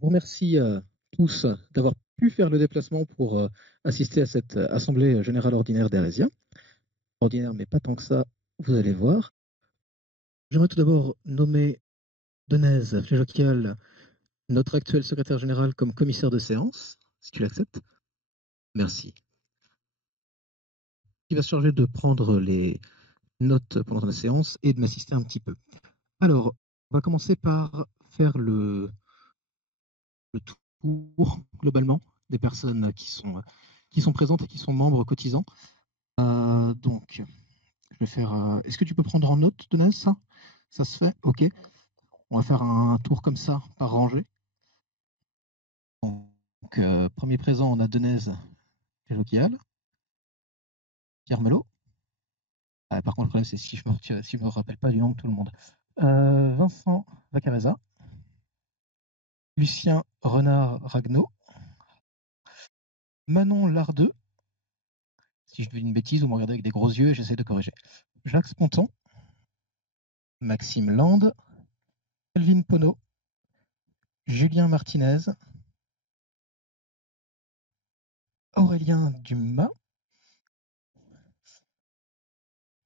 vous remercie tous d'avoir pu faire le déplacement pour assister à cette assemblée générale ordinaire d'Aérésia. Ordinaire, mais pas tant que ça, vous allez voir. J'aimerais tout d'abord nommer Denez Flejokial, notre actuel secrétaire général, comme commissaire de séance, si tu l'acceptes. Merci. Qui va se charger de prendre les notes pendant la séance et de m'assister un petit peu. Alors, on va commencer par faire le tour, globalement, des personnes qui sont présentes et qui sont membres cotisants. Donc, je vais faire. Est-ce que tu peux prendre en note, Denez, ça? Ça se fait? Ok. On va faire un tour comme ça, par rangée. Donc, premier présent, on a Denez Pejoquial, Pierre Melot. Ah, par contre, le problème, c'est si je me rappelle pas du nom de tout le monde. Vincent Vacareza, Lucien Renard Ragnaud, Manon Lardeux. Si je dis une bêtise, vous me regardez avec des gros yeux et j'essaie de corriger. Jacques Sponton, Maxime Land, Kelvin Pono, Julien Martinez, Aurélien Dumas,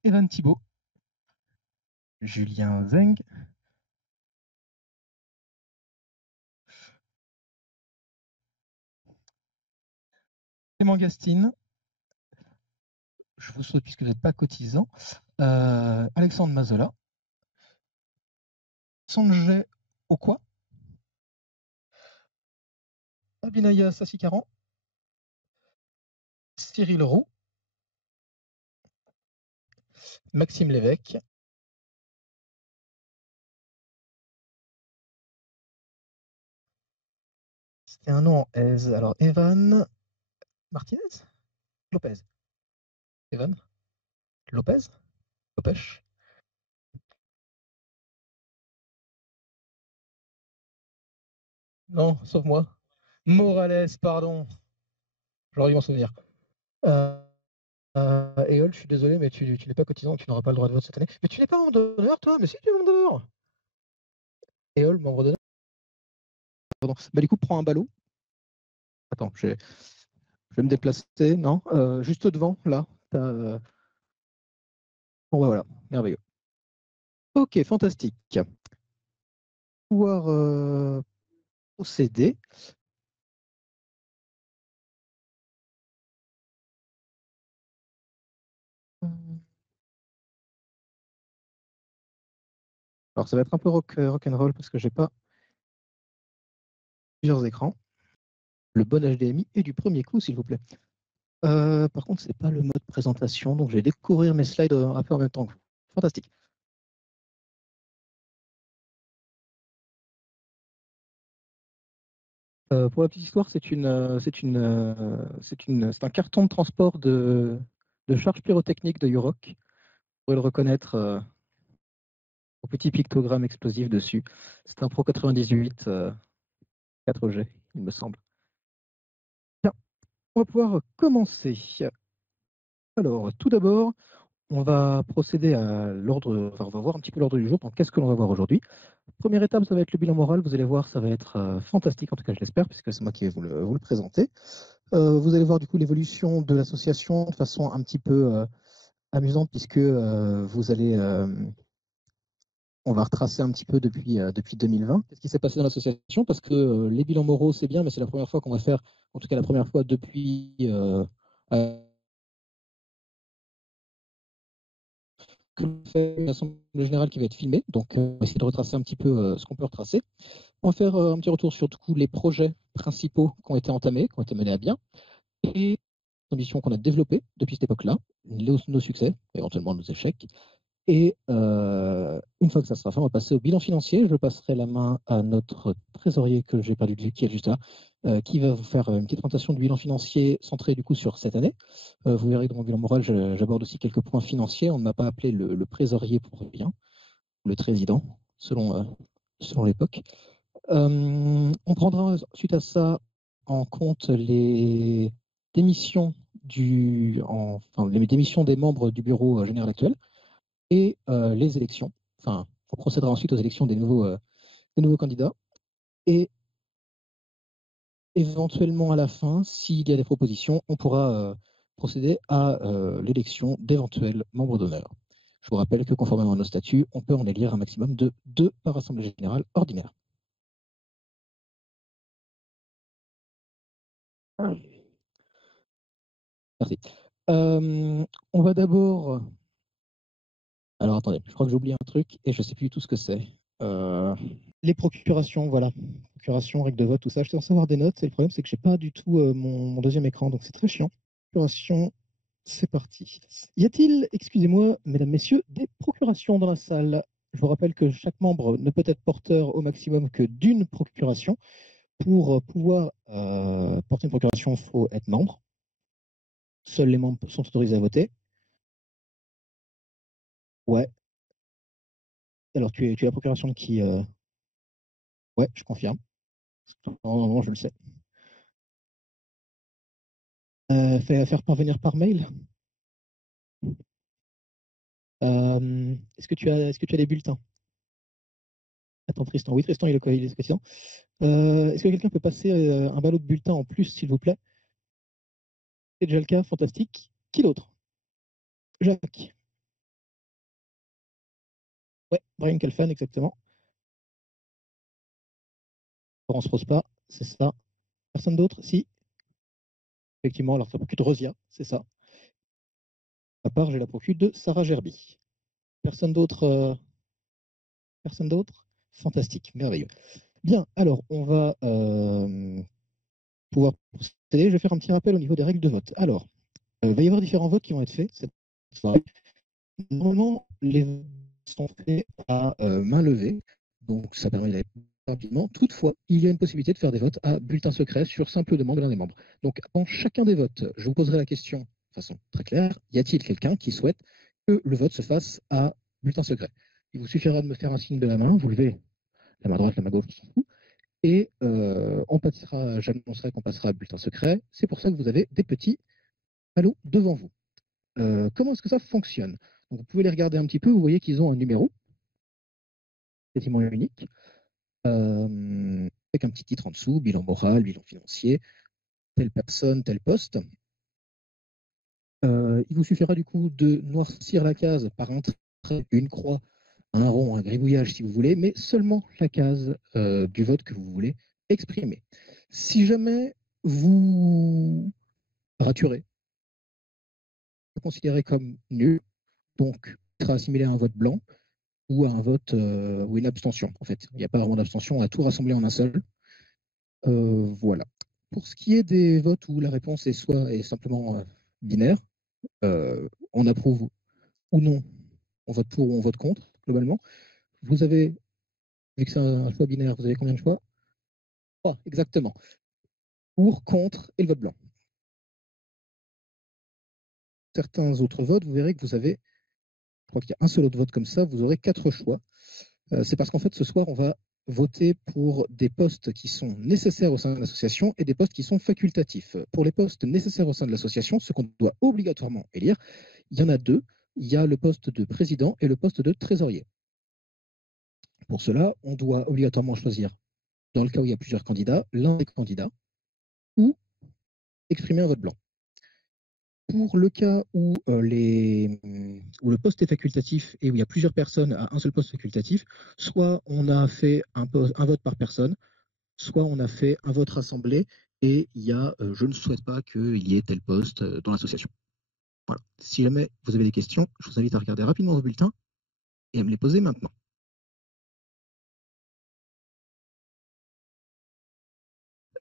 Evan Thibault, Julien Zeng, Clément Gastine, je vous souhaite puisque vous n'êtes pas cotisant, Alexandre Mazola, Sanjay Okwa, Abinaya Sassikaran, Cyril Roux, Maxime Lévesque, c'était un nom en aise, alors Evan Martinez Lopez. Evan Lopez Lopez. Non, sauf moi. Morales, pardon. J'aurais dû m'en souvenir. Eol, je suis désolé, mais tu n'es pas cotisant, tu n'auras pas le droit de vote cette année. Mais tu n'es pas membre d'honneur, toi? Mais si, tu es membre d'honneur. Eol, membre d'honneur. Pardon. Bah, du coup, prends un ballot. Attends, je vais me déplacer. Non, juste devant, là. Bon, bah, voilà, merveilleux. Ok, fantastique. Pouvoir procéder. Alors, ça va être un peu rock and roll parce que j'ai pas plusieurs écrans. Le bon HDMI et du premier coup, s'il vous plaît. Par contre, c'est pas le mode présentation, donc je vais découvrir mes slides un peu en même temps que vous. Fantastique. Pour la petite histoire, c'est un carton de transport de charge pyrotechnique de Yurok. Vous pourrez le reconnaître au petit pictogramme explosif dessus. C'est un Pro 98 4G, il me semble. Bien, on va pouvoir commencer. Alors, tout d'abord, on va procéder à l'ordre, enfin, on va voir un petit peu l'ordre du jour. Donc, qu'est-ce que l'on va voir aujourd'hui? Première étape, ça va être le bilan moral. Vous allez voir, ça va être fantastique, en tout cas, je l'espère, puisque c'est moi qui vais vous le présenter. Vous allez voir du coup l'évolution de l'association de façon un petit peu amusante, puisque on va retracer un petit peu depuis 2020. Qu'est-ce qui s'est passé dans l'association? Parce que les bilans moraux, c'est bien, mais c'est la première fois qu'on va faire, en tout cas la première fois depuis que l'on fait une assemblée générale qui va être filmée. Donc, on va essayer de retracer un petit peu ce qu'on peut retracer. On va faire un petit retour sur du coup les projets principaux qui ont été entamés, qui ont été menés à bien, et les ambitions qu'on a développées depuis cette époque-là, nos succès, éventuellement nos échecs. Et une fois que ça sera fait, on va passer au bilan financier. Je passerai la main à notre trésorier que j'ai perdu de vue, qui est juste là, qui va vous faire une petite présentation du bilan financier centré du coup sur cette année. Vous verrez que dans mon bilan moral, j'aborde aussi quelques points financiers. On ne m'a pas appelé le trésorier pour rien, le président, selon l'époque. On prendra suite à ça en compte les démissions les démissions des membres du bureau général actuel et les élections. Enfin, on procédera ensuite aux élections des nouveaux candidats. Et éventuellement à la fin, s'il y a des propositions, on pourra procéder à l'élection d'éventuels membres d'honneur. Je vous rappelle que conformément à nos statuts, on peut en élire un maximum de 2 par assemblée générale ordinaire. Merci. On va d'abord. Alors attendez, je crois que j'ai oublié un truc et je ne sais plus du tout ce que c'est. Euh, Les procurations, voilà. Procuration, règles de vote, tout ça. Je suis censé avoir des notes et le problème, c'est que je n'ai pas du tout mon deuxième écran, donc c'est très chiant. Procuration, c'est parti. Y a-t-il, excusez-moi, mesdames, messieurs, des procurations dans la salle? Je vous rappelle que chaque membre ne peut être porteur au maximum que d'une procuration. Pour pouvoir porter une procuration, il faut être membre. Seuls les membres sont autorisés à voter. Ouais. Alors, tu es la procuration de qui Ouais, je confirme. Non, non, non, je le sais. Faire parvenir par mail. Est-ce que tu as les bulletins? Attends, Tristan. Oui, Tristan, il est le président. Est-ce que quelqu'un peut passer un ballot de bulletins en plus, s'il vous plaît? C'est déjà le cas, fantastique. Qui d'autre? Jacques. Ouais, Brian Calfan, exactement. Florence Rospa, c'est ça. Personne d'autre? Si, effectivement, alors ça procure de Rosia, c'est ça. À part, j'ai la procure de Sarah Gerby. Personne d'autre Personne d'autre? Fantastique, merveilleux. Bien, alors on va pouvoir procéder. Je vais faire un petit rappel au niveau des règles de vote. Alors, il va y avoir différents votes qui vont être faits cette soirée. Normalement, les votes sont faits à main levée, donc ça permet d'aller rapidement. Toutefois, il y a une possibilité de faire des votes à bulletin secret sur simple demande de l'un des membres. Donc, avant chacun des votes, je vous poserai la question de façon très claire, y a-t-il quelqu'un qui souhaite que le vote se fasse à bulletin secret? Il vous suffira de me faire un signe de la main, vous levez la main droite, la main gauche, on s'en fout, et j'annoncerai qu'on passera à bulletin secret. C'est pour ça que vous avez des petits panneaux devant vous. Comment est-ce que ça fonctionne? Donc, vous pouvez les regarder un petit peu, vous voyez qu'ils ont un numéro, quasiment unique, avec un petit titre en dessous, bilan moral, bilan financier, telle personne, tel poste. Il vous suffira du coup de noircir la case par un trait, une croix, un rond, un gribouillage si vous voulez, mais seulement la case du vote que vous voulez exprimer. Si jamais vous raturez, vous considérez comme nul, donc sera assimilé à un vote blanc ou à un vote ou une abstention. En fait, il n'y a pas vraiment d'abstention, on a tout rassemblé en un seul. Voilà. Pour ce qui est des votes où la réponse est simplement binaire, on approuve ou non, on vote pour ou on vote contre, globalement. Vous avez, vu que c'est un choix binaire, vous avez combien de choix? Oh, exactement. Pour, contre et le vote blanc. Certains autres votes, vous verrez que vous avez, je crois qu'il y a un seul autre vote comme ça, vous aurez 4 choix. C'est parce qu'en fait, ce soir, on va voter pour des postes qui sont nécessaires au sein de l'association et des postes qui sont facultatifs. Pour les postes nécessaires au sein de l'association, ce qu'on doit obligatoirement élire, il y en a 2. Il y a le poste de président et le poste de trésorier. Pour cela, on doit obligatoirement choisir, dans le cas où il y a plusieurs candidats, l'un des candidats ou exprimer un vote blanc. Pour le cas où le poste est facultatif et où il y a plusieurs personnes à un seul poste facultatif, soit on a fait un vote par personne, soit on a fait un vote rassemblé et il y a je ne souhaite pas qu'il y ait tel poste dans l'association. Voilà. Si jamais vous avez des questions, je vous invite à regarder rapidement vos bulletins et à me les poser maintenant.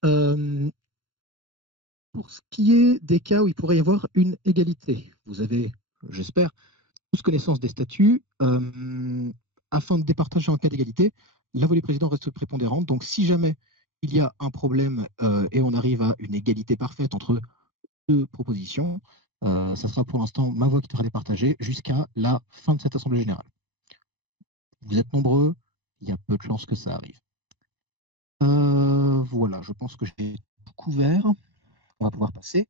Euh, pour ce qui est des cas où il pourrait y avoir une égalité, vous avez, j'espère, tous connaissance des statuts. Afin de départager en cas d'égalité, la volée président reste prépondérante. Donc, si jamais il y a un problème et on arrive à une égalité parfaite entre deux propositions, ça sera pour l'instant ma voix qui sera départagée jusqu'à la fin de cette Assemblée générale. Vous êtes nombreux, il y a peu de chances que ça arrive. Voilà, je pense que j'ai tout couvert. On va pouvoir passer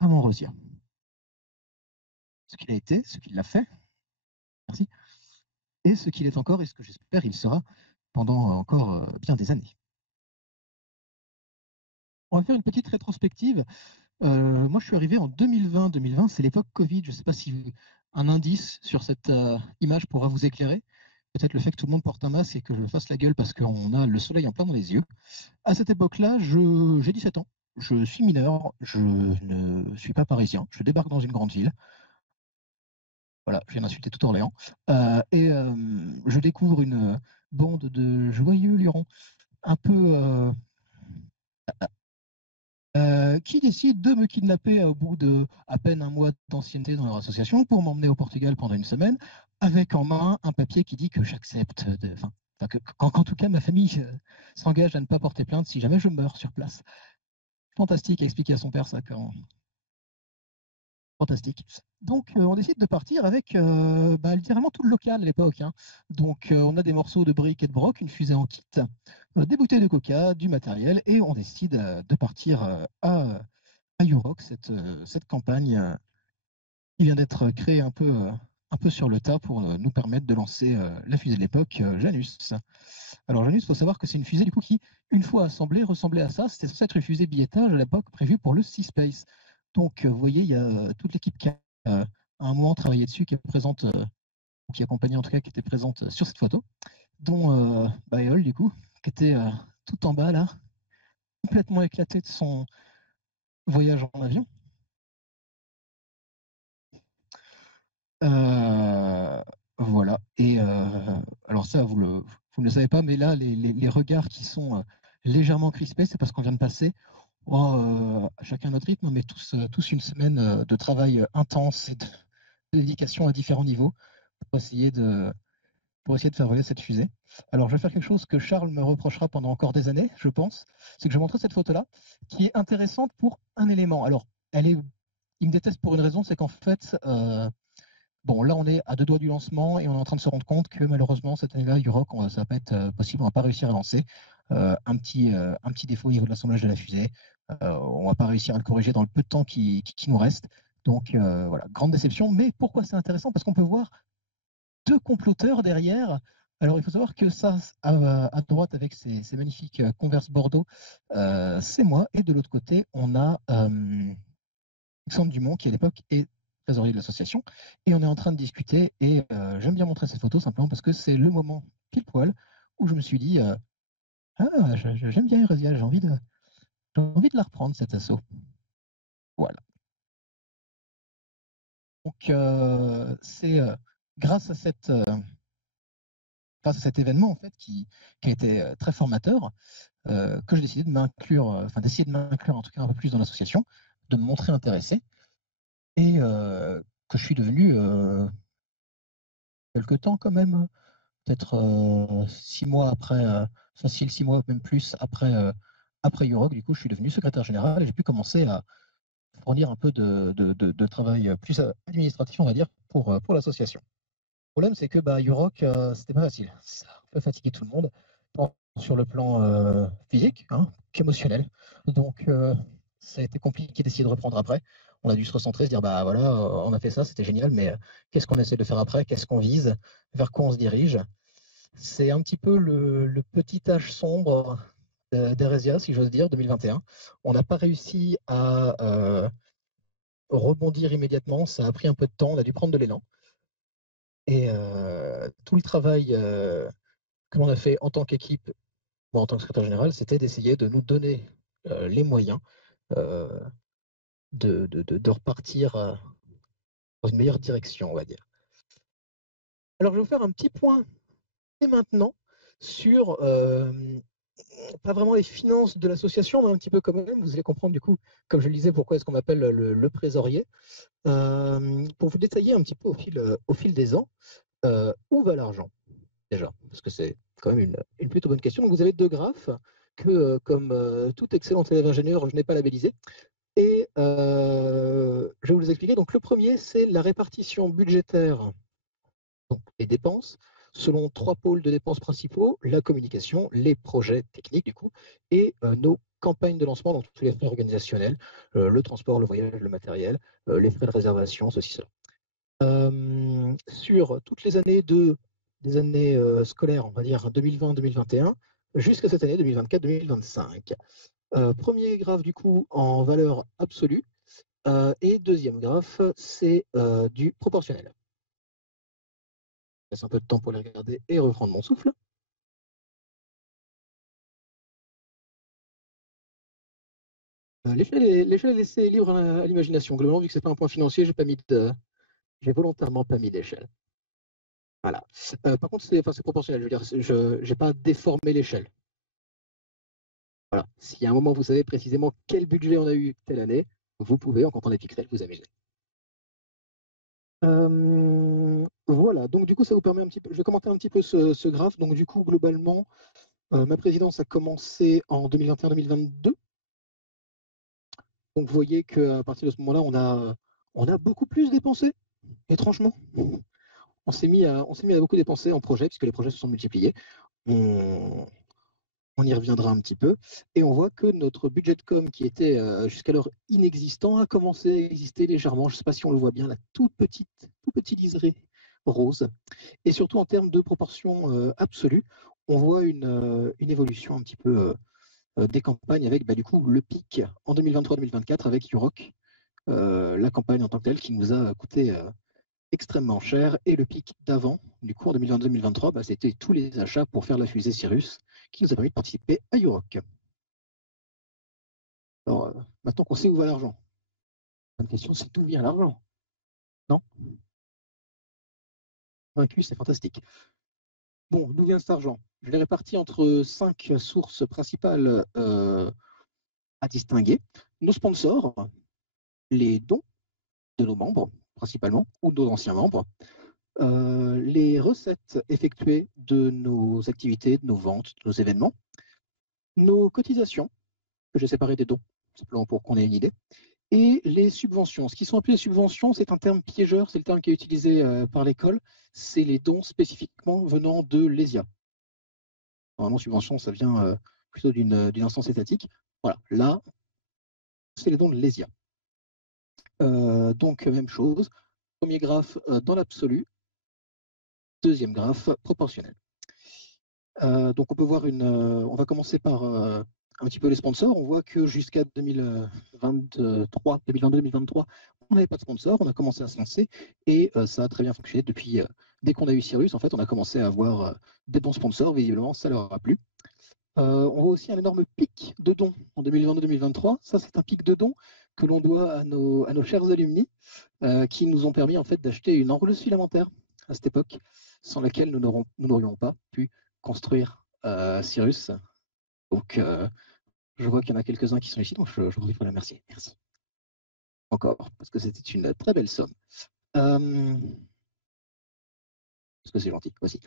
à Montrosia. Ce qu'il a été, ce qu'il a fait, merci, et ce qu'il est encore, et ce que j'espère il sera pendant encore bien des années. On va faire une petite rétrospective. Moi, je suis arrivé en 2020. 2020, c'est l'époque Covid. Je ne sais pas si un indice sur cette image pourra vous éclairer. Peut-être le fait que tout le monde porte un masque et que je fasse la gueule parce qu'on a le soleil en plein dans les yeux. À cette époque-là, j'ai 17 ans. Je suis mineur. Je ne suis pas parisien. Je débarque dans une grande ville. Voilà, je viens d'insulter tout Orléans. Je découvre une bande de joyeux lurons un peu qui décide de me kidnapper au bout de à peine un mois d'ancienneté dans leur association pour m'emmener au Portugal pendant une semaine, avec en main un papier qui dit que j'accepte, qu'en tout cas ma famille s'engage à ne pas porter plainte si jamais je meurs sur place. Fantastique à expliquer à son père ça quand... Fantastique. Donc on décide de partir avec littéralement tout le local à l'époque. Hein. Donc on a des morceaux de briques et de broc, une fusée en kit, des bouteilles de coca, du matériel, et on décide de partir à Uroc, cette campagne qui vient d'être créée un peu sur le tas pour nous permettre de lancer la fusée de l'époque, Janus. Alors Janus, il faut savoir que c'est une fusée du coup qui, une fois assemblée, ressemblait à ça. C'était censé être une fusée billetage à l'époque prévue pour le Seaspace. Donc vous voyez, il y a toute l'équipe qui a à un moment travaillé dessus, qui est présente, ou qui accompagnait en tout cas, qui était présente sur cette photo, dont Bayol du coup, qui était tout en bas là, complètement éclaté de son voyage en avion. Voilà. Et alors ça, vous ne le savez pas, mais là, les regards qui sont légèrement crispés, c'est parce qu'on vient de passer, à chacun notre rythme, mais tous une semaine de travail intense et de dédication à différents niveaux pour essayer de faire voler cette fusée. Alors, je vais faire quelque chose que Charles me reprochera pendant encore des années, je pense, c'est que je vais montrer cette photo-là, qui est intéressante pour un élément. Alors, il me déteste pour une raison, c'est qu'en fait, bon, là, on est à 2 doigts du lancement et on est en train de se rendre compte que malheureusement, cette année-là, Uroc, ça va pas être possible, on va pas réussir à lancer. Un petit défaut au niveau de l'assemblage de la fusée. On va pas réussir à le corriger dans le peu de temps qui nous reste. Donc voilà, grande déception. Mais pourquoi c'est intéressant? Parce qu'on peut voir deux comploteurs derrière. Alors, il faut savoir que ça, à droite, avec ces magnifiques Converse Bordeaux, c'est moi. Et de l'autre côté, on a Alexandre Dumont, qui à l'époque est trésorier de l'association. Et on est en train de discuter. Et j'aime bien montrer cette photo simplement parce que c'est le moment pile poil où je me suis dit ah, j'aime bien Eurasia, j'ai envie de la reprendre, cet assaut. Voilà. Donc, c'est grâce à cet événement en fait qui a été très formateur que j'ai décidé de m'inclure, d'essayer de m'inclure en tout cas un peu plus dans l'association, de me montrer intéressé et que je suis devenu quelque temps quand même, peut-être 6 mois après, facile 6 mois même plus après Uroc, du coup je suis devenu secrétaire général et j'ai pu commencer à fournir un peu de travail plus administratif on va dire pour l'association. Le problème, c'est que Uroc, c'était pas facile. Ça a un peu fatigué tout le monde, tant sur le plan physique qu'émotionnel. Donc, ça a été compliqué d'essayer de reprendre après. On a dû se recentrer, se dire, bah voilà, on a fait ça, c'était génial, mais qu'est-ce qu'on essaie de faire après? Qu'est-ce qu'on vise? Vers quoi on se dirige? C'est un petit peu le petit âge sombre d'Eresia, si j'ose dire, 2021. On n'a pas réussi à rebondir immédiatement, ça a pris un peu de temps, on a dû prendre de l'élan. Et tout le travail que l'on a fait en tant qu'équipe, moi en tant que secrétaire général, c'était d'essayer de nous donner les moyens de repartir dans une meilleure direction, on va dire. Alors je vais vous faire un petit point dès maintenant sur, pas vraiment les finances de l'association, mais un petit peu quand même, vous allez comprendre du coup, comme je le disais, pourquoi est-ce qu'on m'appelle le trésorier, pour vous détailler un petit peu au fil des ans, où va l'argent déjà? Parce que c'est quand même une plutôt bonne question. Donc vous avez deux graphes que, comme tout excellent élève ingénieur, je n'ai pas labellisé. Et je vais vous les expliquer. Donc le premier, c'est la répartition budgétaire, donc les dépenses, selon 3 pôles de dépenses principaux, la communication, les projets techniques du coup, et nos campagnes de lancement, donc tous les frais organisationnels, le transport, le voyage, le matériel, les frais de réservation, ceci, cela. Sur toutes les années des années scolaires, on va dire 2020-2021, jusqu'à cette année 2024-2025. Premier graphe du coup en valeur absolue, et deuxième graphe, c'est du proportionnel. Je laisse un peu de temps pour les regarder et reprendre mon souffle. L'échelle est laissée libre à l'imagination. Globalement, vu que c'est pas un point financier, j'ai volontairement pas mis d'échelle. Voilà. Par contre, c'est proportionnel. Je veux dire, je n'ai pas déformé l'échelle. Voilà. Si à un moment vous savez précisément quel budget on a eu telle année, vous pouvez, en comptant les pixels, vous amuser. Voilà, donc du coup, ça vous permet un petit peu. Je vais commenter un petit peu ce graphe. Donc, du coup, globalement, ma présidence a commencé en 2021-2022. Donc, vous voyez qu'à partir de ce moment-là, on a beaucoup plus dépensé, étrangement. On s'est mis à beaucoup dépenser en projet, puisque les projets se sont multipliés. On, on y reviendra un petit peu. Et on voit que notre budget de com, qui était jusqu'alors inexistant, a commencé à exister légèrement. Je ne sais pas si on le voit bien, la tout petit liseré rose. Et surtout en termes de proportion absolue, on voit une évolution un petit peu des campagnes avec du coup le pic en 2023-2024 avec UROC, la campagne en tant que telle qui nous a coûté extrêmement cher, et le pic d'avant, du coup en 2022-2023, c'était tous les achats pour faire la fusée Cirrus qui nous a permis de participer à UROC. Alors maintenant qu'on sait où va l'argent, la question c'est d'où vient l'argent. Non, vaincu, c'est fantastique. Bon, d'où vient cet argent? Je l'ai réparti entre 5 sources principales à distinguer. Nos sponsors, les dons de nos membres, principalement, ou de nos anciens membres, les recettes effectuées de nos activités, de nos ventes, de nos événements, nos cotisations, que j'ai séparées des dons, simplement pour qu'on ait une idée, et les subventions. Ce qui sont appelées les subventions, c'est un terme piégeur, c'est le terme qui est utilisé par l'école, c'est les dons spécifiquement venant de l'ESIA. Normalement, subvention, ça vient plutôt d'une instance étatique. Voilà, là, c'est les dons de l'ESIA. Donc, même chose. Premier graphe dans l'absolu, deuxième graphe proportionnel. Donc, on peut voir on va commencer par un petit peu les sponsors. On voit que jusqu'à 2022-2023, on n'avait pas de sponsor. On a commencé à se lancer et ça a très bien fonctionné depuis. Dès qu'on a eu Cyrus, en fait, on a commencé à avoir des bons sponsors. Visiblement, ça leur a plu. On voit aussi un énorme pic de dons en 2022-2023. Ça, c'est un pic de dons que l'on doit à nos chers alumni qui nous ont permis en fait d'acheter une enrouleuse filamentaire à cette époque, sans laquelle nous n'aurions pas pu construire Cyrus. Donc, je vois qu'il y en a quelques-uns qui sont ici, donc je voudrais vous remercier. Merci encore, parce que c'était une très belle somme. Parce que c'est gentil aussi.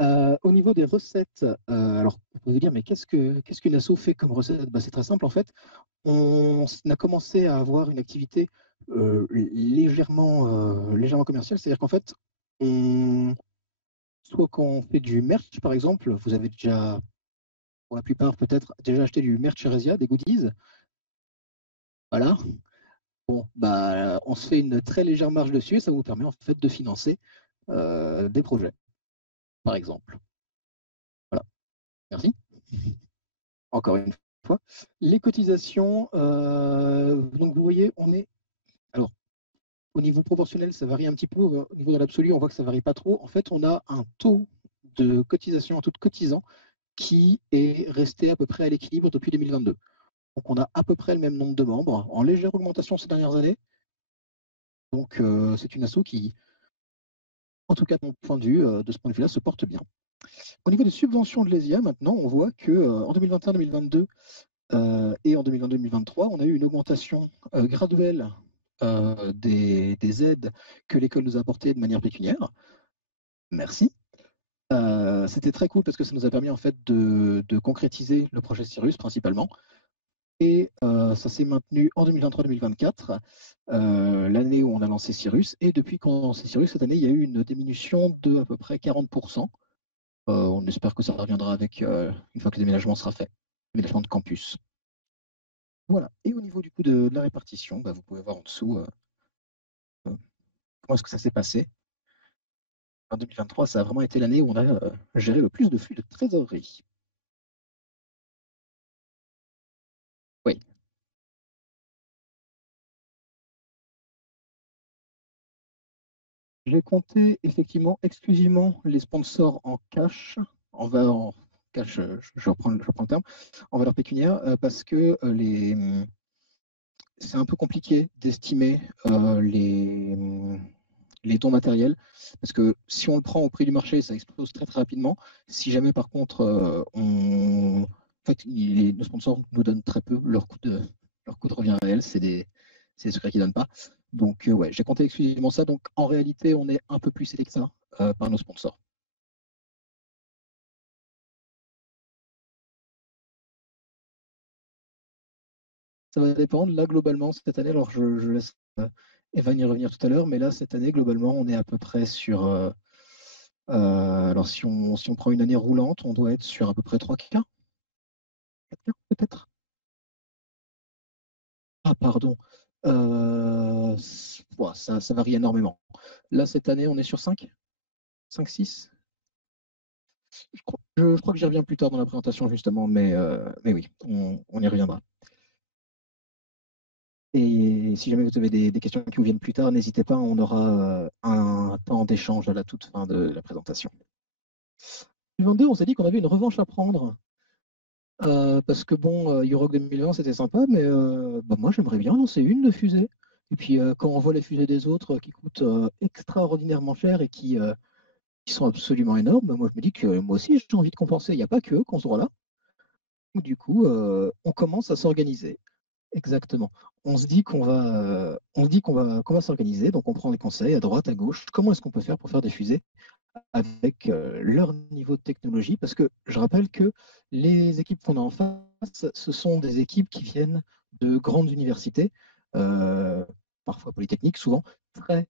Au niveau des recettes, alors vous pouvez vous dire, mais qu'est-ce qu'une asso fait comme recette? C'est très simple en fait. On a commencé à avoir une activité légèrement commerciale, c'est-à-dire qu'en fait, soit quand on fait du merch par exemple, vous avez déjà, pour la plupart peut-être, déjà acheté du merch Heresia, des goodies, voilà. Bon, on se fait une très légère marge dessus et ça vous permet en fait de financer des projets, par exemple. Voilà, merci. Encore une fois. Les cotisations, donc vous voyez, on est. Alors, au niveau proportionnel, ça varie un petit peu. Au niveau de l'absolu, on voit que ça ne varie pas trop. En fait, on a un taux de cotisation, un taux de cotisants qui est resté à peu près à l'équilibre depuis 2022. Donc, on a à peu près le même nombre de membres, en légère augmentation ces dernières années. Donc, c'est une asso qui, en tout cas de mon point de vue, de ce point de vue-là, se porte bien. Au niveau des subventions de l'ESIA, maintenant, on voit qu'en 2021-2022, et en 2022-2023, on a eu une augmentation graduelle des aides que l'école nous a apportées de manière pécuniaire. Merci. C'était très cool parce que ça nous a permis en fait de concrétiser le projet Cyrus principalement. Et ça s'est maintenu en 2023-2024, l'année où on a lancé Cyrus. Et depuis qu'on a lancé Cyrus, cette année, il y a eu une diminution de à peu près 40%. On espère que ça reviendra avec une fois que le déménagement sera fait, le déménagement de campus. Voilà. Et au niveau du coup de la répartition, vous pouvez voir en dessous comment est-ce que ça s'est passé. En 2023, ça a vraiment été l'année où on a géré le plus de flux de trésorerie. J'ai compté effectivement exclusivement les sponsors en cash, en cash, je reprends le terme, en valeur pécuniaire, parce que c'est un peu compliqué d'estimer les dons matériels, parce que si on le prend au prix du marché, ça explose très très rapidement. Si jamais par contre, en fait, nos sponsors nous donnent très peu, leur coût de revient réel, c'est des secrets qu'ils ne donnent pas. Donc ouais, j'ai compté exclusivement ça. Donc en réalité, on est un peu plus aidé que ça par nos sponsors. Ça va dépendre. Là, globalement, cette année, alors je laisse Evan y revenir tout à l'heure, mais là, cette année, globalement, on est à peu près sur. Alors, si on prend une année roulante, on doit être sur à peu près 3K, 4K peut-être. Ah, pardon. Ouah, ça varie énormément. Là, cette année, on est sur 5, 5, 6. Je crois que j'y reviens plus tard dans la présentation, justement, mais oui, on y reviendra. Et si jamais vous avez des questions qui vous viennent plus tard, n'hésitez pas, on aura un temps d'échange à la toute fin de la présentation. 2022, on s'est dit qu'on avait une revanche à prendre. Parce que bon, Euroc 2020, c'était sympa, mais bah, moi, j'aimerais bien lancer une de fusée. Et puis, quand on voit les fusées des autres qui coûtent extraordinairement cher et qui sont absolument énormes, bah, moi, je me dis que moi aussi, j'ai envie de compenser. Il n'y a pas que eux qu'on se droit là. Du coup, on commence à s'organiser. Exactement. On se dit qu'on va s'organiser. Donc, on prend des conseils à droite, à gauche. Comment est-ce qu'on peut faire pour faire des fusées avec leur niveau de technologie, parce que je rappelle que les équipes qu'on a en face, ce sont des équipes qui viennent de grandes universités, euh, parfois polytechniques, souvent très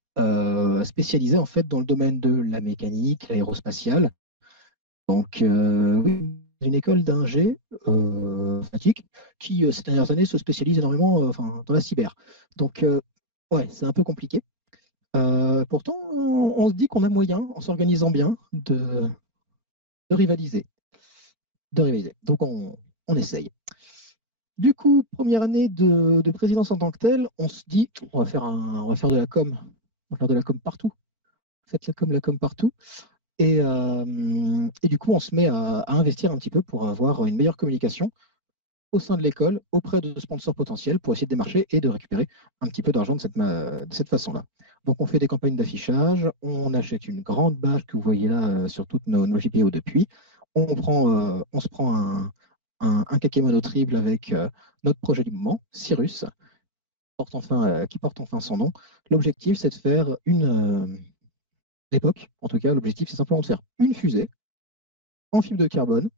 spécialisées en fait dans le domaine de la mécanique, l'aérospatiale. Donc, oui, une école d'ingé informatique qui, ces dernières années, se spécialise énormément enfin, dans la cyber. Donc, ouais, c'est un peu compliqué. Pourtant, on se dit qu'on a moyen, en s'organisant bien, de rivaliser. De rivaliser. Donc, on essaye. Du coup, première année de présidence en tant que telle, on se dit, on va faire de la com. On va faire de la com partout. Faites la com partout. Et du coup, on se met à investir un petit peu pour avoir une meilleure communication au sein de l'école, auprès de sponsors potentiels, pour essayer de démarcher et de récupérer un petit peu d'argent de cette façon-là. Donc, on fait des campagnes d'affichage, on achète une grande bâche que vous voyez là sur toutes nos JPO depuis. On se prend un caquet monotriple avec notre projet du moment, Cyrus, qui porte enfin son nom. L'objectif, c'est de faire l'époque, en tout cas, l'objectif, c'est simplement de faire une fusée en fibre de carbone,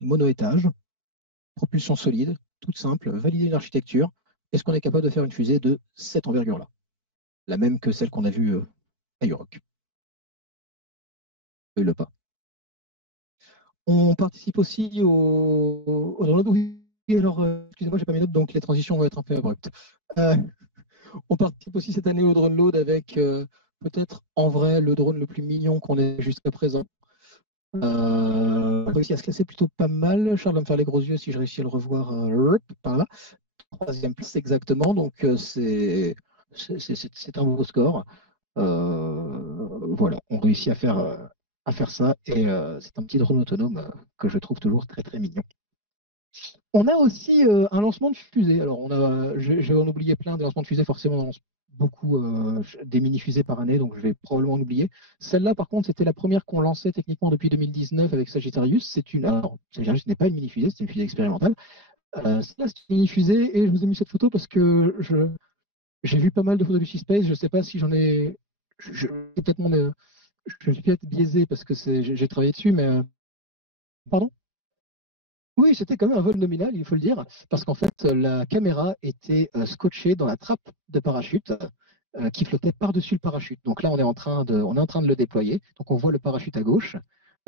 mono-étage, propulsion solide, toute simple, valider l'architecture. Est-ce qu'on est capable de faire une fusée de cette envergure-là? La même que celle qu'on a vue à Euroc. Le pas. On participe aussi au download. Oui, alors, excusez-moi, j'ai pas mes notes, donc les transitions vont être un peu abruptes. Euh, on participe aussi cette année au drone load avec peut-être en vrai le drone le plus mignon qu'on ait jusqu'à présent. On a réussi à se classer plutôt pas mal. Charles va me faire les gros yeux si je réussis à le revoir par là. Troisième place exactement, donc c'est un beau score. Voilà, on réussit à faire ça et c'est un petit drone autonome que je trouve toujours très très mignon. On a aussi un lancement de fusée. Alors, je vais en oublier plein des lancements de fusée, forcément, on lance beaucoup des mini-fusées par année, donc je vais probablement en oublier. Celle-là, par contre, c'était la première qu'on lançait techniquement depuis 2019 avec Sagittarius. Alors, Sagittarius n'est pas une mini-fusée, c'est une fusée expérimentale. Celle-là, c'est une mini-fusée et je vous ai mis cette photo parce que j'ai vu pas mal de photos du Space. Je ne sais pas si j'en ai. Peut-être je suis peut-être biaisé parce que j'ai travaillé dessus, mais. Pardon? Oui, c'était quand même un vol nominal, il faut le dire, parce qu'en fait, la caméra était scotchée dans la trappe de parachute qui flottait par-dessus le parachute. Donc là, on est en train de le déployer. Donc on voit le parachute à gauche.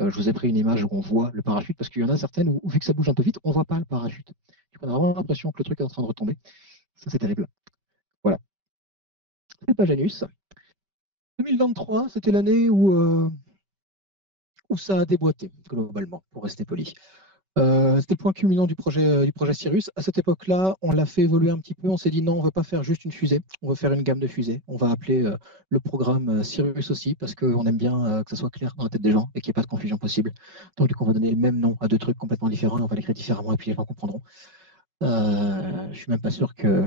Je vous ai pris une image où on voit le parachute, parce qu'il y en a certaines où, vu que ça bouge un peu vite, on ne voit pas le parachute. Du coup, on a vraiment l'impression que le truc est en train de retomber. Ça, c'est terrible. Voilà. C'est pas Janus. 2023, c'était l'année où ça a déboîté, globalement, pour rester poli. C'était le point culminant du projet Cirrus. À cette époque-là, on l'a fait évoluer un petit peu. On s'est dit non, on ne va pas faire juste une fusée, on va faire une gamme de fusées. On va appeler le programme Cirrus aussi, parce qu'on aime bien que ça soit clair dans la tête des gens et qu'il n'y ait pas de confusion possible. Donc, du coup, on va donner le même nom à deux trucs complètement différents et on va l'écrire différemment et puis les gens comprendront. Je ne suis même pas sûr que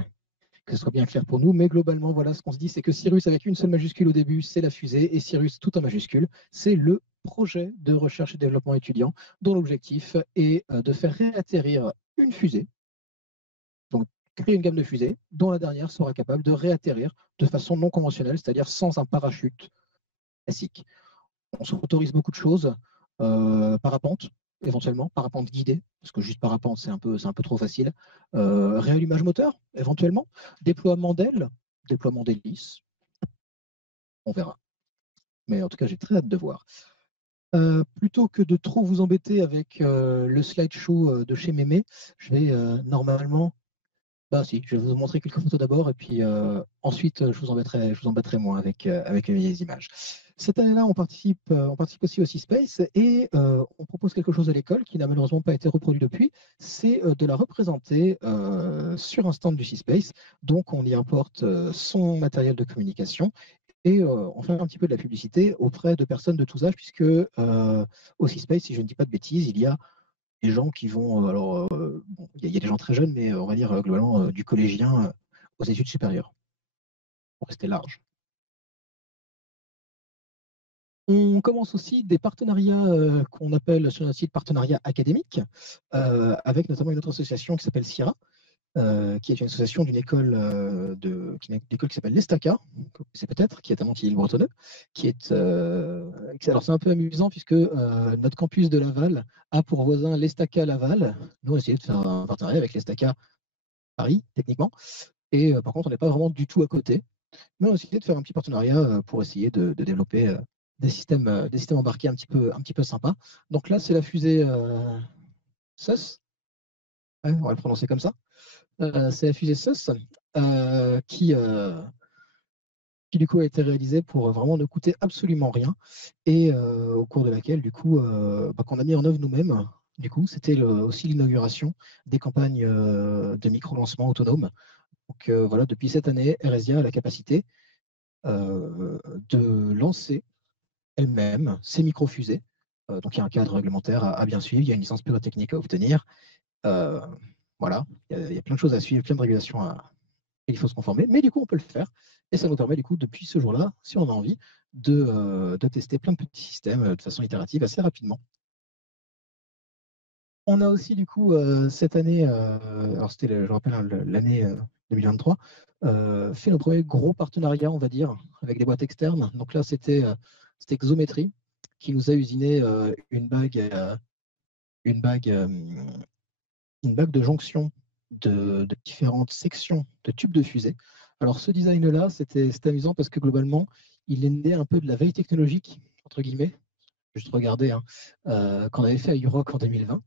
ce soit bien clair pour nous, mais globalement, voilà, ce qu'on se dit, c'est que Cirrus avec une seule majuscule au début, c'est la fusée, et Cirrus tout en majuscule, c'est le projet de recherche et développement étudiant, dont l'objectif est de faire réatterrir une fusée, donc créer une gamme de fusées, dont la dernière sera capable de réatterrir de façon non conventionnelle, c'est-à-dire sans un parachute classique. On s'autorise beaucoup de choses, parapente, éventuellement, parapente guidée, parce que juste parapente, c'est un peu trop facile. Réallumage moteur, éventuellement. Déploiement d'hélice, on verra. Mais en tout cas, j'ai très hâte de voir. Plutôt que de trop vous embêter avec le slideshow de chez Mémé, je vais normalement. Bah si, je vais vous montrer quelques photos d'abord et puis ensuite je vous embêterai moins avec les vieilles images. Cette année-là, on participe aussi au Seaspace et on propose quelque chose à l'école qui n'a malheureusement pas été reproduit depuis, c'est de la représenter sur un stand du Seaspace. Donc on y importe son matériel de communication et on fait un petit peu de la publicité auprès de personnes de tous âges puisque au Seaspace, si je ne dis pas de bêtises, il y a des gens qui vont, alors, bon, il y a des gens très jeunes, mais on va dire globalement du collégien aux études supérieures, pour rester large. On commence aussi des partenariats qu'on appelle sur notre site partenariats académiques, avec notamment une autre association qui s'appelle CIRA, qui est une association d'une école, une école qui s'appelle l'Estaca, c'est peut-être, qui est à Montilly-le-Bretonneux, alors c'est un peu amusant puisque notre campus de Laval a pour voisin l'Estaca Laval. Nous, on a essayé de faire un partenariat avec l'Estaca Paris, techniquement. Et par contre, on n'est pas vraiment du tout à côté. Mais on a essayé de faire un petit partenariat pour essayer de développer des systèmes embarqués un petit peu sympas. Donc là, c'est la fusée SUS, ouais, on va le prononcer comme ça. C'est la fusée SUS qui du coup a été réalisée pour vraiment ne coûter absolument rien et au cours de laquelle du coup qu'on a mis en œuvre nous-mêmes. Du coup, c'était aussi l'inauguration des campagnes de micro-lancement autonomes. Donc voilà, depuis cette année, Eresia a la capacité de lancer elle-même ses micro-fusées. Donc il y a un cadre réglementaire à bien suivre, il y a une licence pyrotechnique à obtenir. Euh, voilà, il y a plein de choses à suivre, plein de régulations il faut se conformer, mais du coup on peut le faire. Et ça nous permet du coup, depuis ce jour-là, si on a envie, de tester plein de petits systèmes de façon itérative assez rapidement. On a aussi du coup cette année, alors c'était, je rappelle, hein, l'année 2023, fait nos premiers gros partenariats, on va dire, avec des boîtes externes. Donc là, c'était Xometry qui nous a usiné une bague, euh, une bague de jonction de différentes sections de tubes de fusée. Alors ce design-là, c'était amusant parce que globalement, il est né un peu de la veille technologique, entre guillemets. Juste regarder, hein, qu'on avait fait à Euroc en 2020.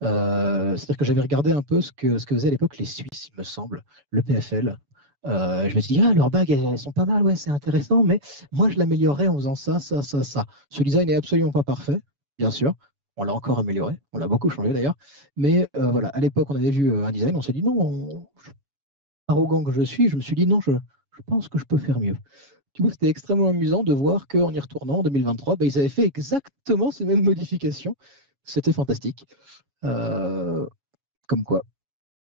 C'est-à-dire que j'avais regardé un peu ce que faisaient à l'époque les Suisses, il me semble, le PFL. Je me suis dit, ah, leurs bagues, elles sont pas mal, ouais, c'est intéressant, mais moi, je l'améliorerais en faisant ça, ça, ça, ça. Ce design n'est absolument pas parfait, bien sûr. On l'a encore amélioré, on l'a beaucoup changé d'ailleurs. Mais voilà, à l'époque, on avait vu un design, on s'est dit, non, arrogant que je suis, je me suis dit, non, je pense que je peux faire mieux. Du coup, c'était extrêmement amusant de voir qu'en y retournant en 2023, ils avaient fait exactement ces mêmes modifications. C'était fantastique. Euh, comme quoi,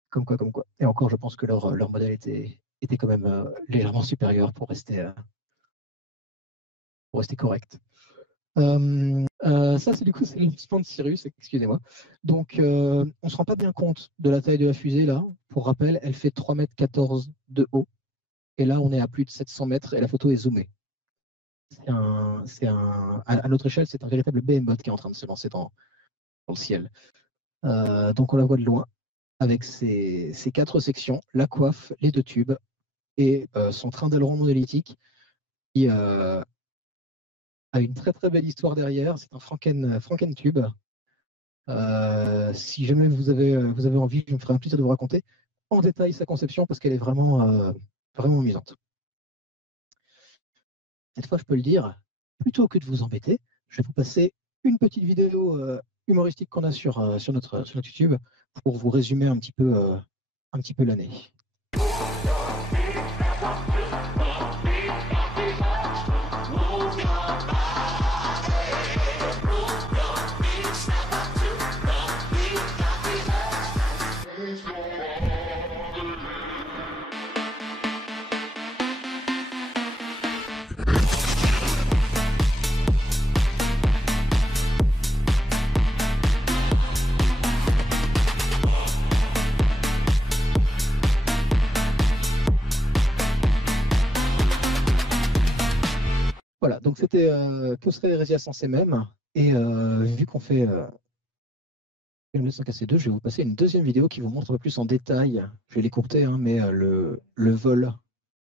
comme quoi. Et encore, je pense que leur modèle était quand même légèrement supérieur pour rester correct. Ça, c'est du coup, c'est le lancement de Cyrus, excusez-moi. Donc, on ne se rend pas bien compte de la taille de la fusée, là. Pour rappel, elle fait 3,14 m de haut. Et là, on est à plus de 700 mètres et la photo est zoomée. À notre échelle, c'est un véritable behemoth qui est en train de se lancer dans le ciel. Donc, on la voit de loin avec ses quatre sections, la coiffe, les deux tubes et son train d'aileron monolithique qui a une très très belle histoire derrière. C'est un Frankentube. Si jamais vous avez envie, je me ferai un plaisir de vous raconter en détail sa conception parce qu'elle est vraiment amusante. Cette fois, je peux le dire, plutôt que de vous embêter, je vais vous passer une petite vidéo humoristiques qu'on a sur notre YouTube pour vous résumer un petit peu l'année. Voilà, donc c'était que serait Hérésia sans ces mêmes. Et vu qu'on fait 1942, je vais vous passer une deuxième vidéo qui vous montre un peu plus en détail. Je vais l'écourter, hein, mais le vol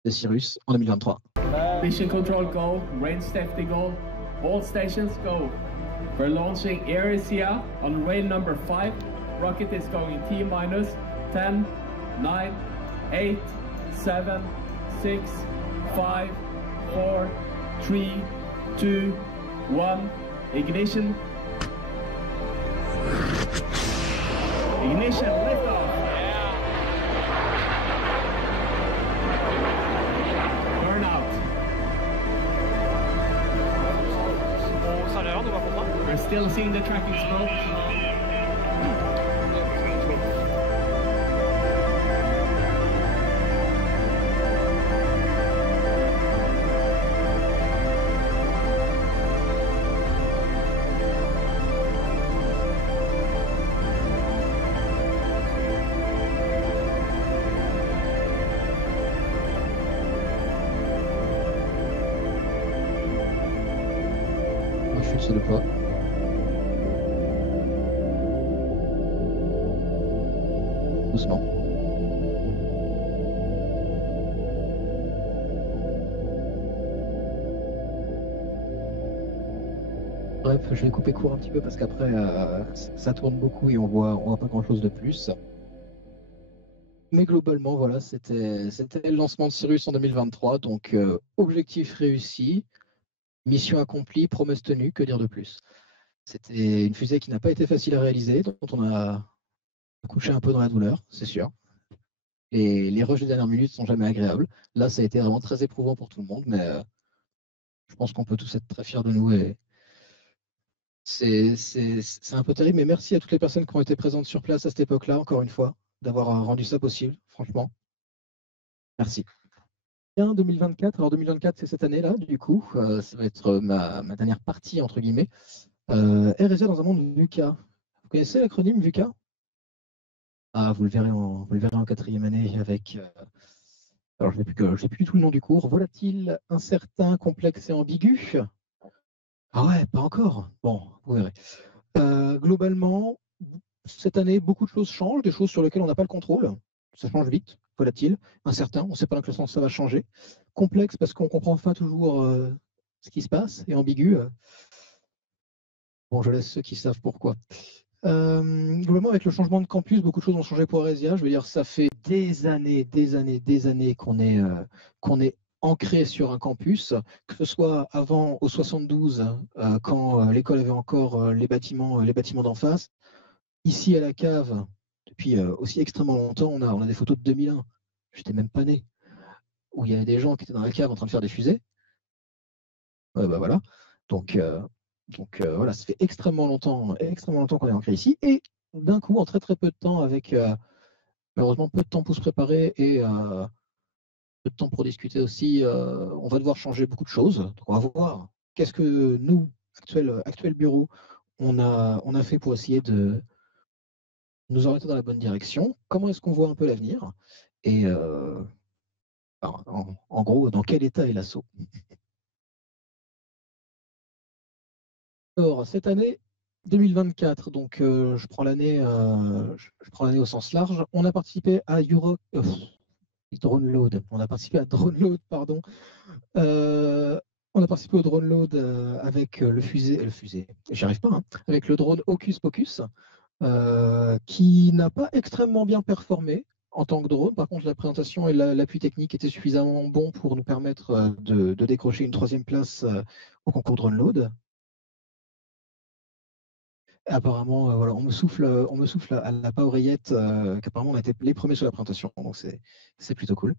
de Cyrus en 2023. Mission control go, range safety go, all stations go. We're launching Air on rail number 5. Rocket is going T minus 10, 9, 8, 7, 6, 5, 4, 3, 2, 1. Ignition. Ignition, lift off. Burn out. Ça a l'air de voir pour moi. We're still seeing the tracking smoke. Je le pas. Doucement. Bref, je vais couper court un petit peu parce qu'après ça tourne beaucoup et on voit pas grand chose de plus. Mais globalement, voilà, c'était le lancement de Cyrus en 2023, donc objectif réussi, mission accomplie, promesse tenue, que dire de plus? C'était une fusée qui n'a pas été facile à réaliser, dont on a couché un peu dans la douleur, c'est sûr. Et les rushs de dernière minute sont jamais agréables. Là, ça a été vraiment très éprouvant pour tout le monde, mais je pense qu'on peut tous être très fiers de nous. Et c'est un peu terrible, mais merci à toutes les personnes qui ont été présentes sur place à cette époque-là, encore une fois, d'avoir rendu ça possible, franchement. Merci. Bien, 2024. Alors 2024, c'est cette année-là, du coup, ça va être ma dernière partie, entre guillemets. RSA dans un monde VUCA. Vous connaissez l'acronyme VUCA? Ah, vous le verrez en quatrième année avec... alors, je n'ai plus du tout le nom du cours. Volatile, incertain, complexe et ambigu. Ah ouais, pas encore. Bon, vous verrez. Globalement, cette année, beaucoup de choses changent, des choses sur lesquelles on n'a pas le contrôle. Ça change vite. Volatile, incertain, on ne sait pas dans quel sens ça va changer. Complexe parce qu'on ne comprend pas toujours ce qui se passe. Et ambigu, bon, je laisse ceux qui savent pourquoi. Globalement, avec le changement de campus, beaucoup de choses ont changé pour Aresia. Je veux dire, ça fait des années qu'on est ancré sur un campus, que ce soit avant au 72, quand l'école avait encore les bâtiments d'en face. Ici à la cave, depuis aussi extrêmement longtemps, on a des photos de 2001. J'étais même pas né. Où il y avait des gens qui étaient dans la cave en train de faire des fusées. Bah voilà. Donc voilà, ça fait extrêmement longtemps qu'on est ancré ici. Et d'un coup, en très très peu de temps, avec malheureusement peu de temps pour se préparer et peu de temps pour discuter aussi, on va devoir changer beaucoup de choses. Donc on va voir qu'est-ce que nous, actuel bureau, on a fait pour essayer de nous orienter dans la bonne direction. Comment est-ce qu'on voit un peu l'avenir? Et en gros, dans quel état est l'assaut? Alors, cette année 2024, donc je prends l'année au sens large, on a participé à DroneLoad, on a participé à DroneLoad, pardon. On a participé au DroneLoad avec le fusée, j'y arrive pas, hein, avec le drone Hocus Pocus, qui n'a pas extrêmement bien performé en tant que drone. Par contre, la présentation et l'appui technique étaient suffisamment bons pour nous permettre de décrocher une 3e place au concours DroneLoad. apparemment, voilà, on me souffle à la pas oreillette qu'apparemment on a été les premiers sur la présentation, donc c'est plutôt cool.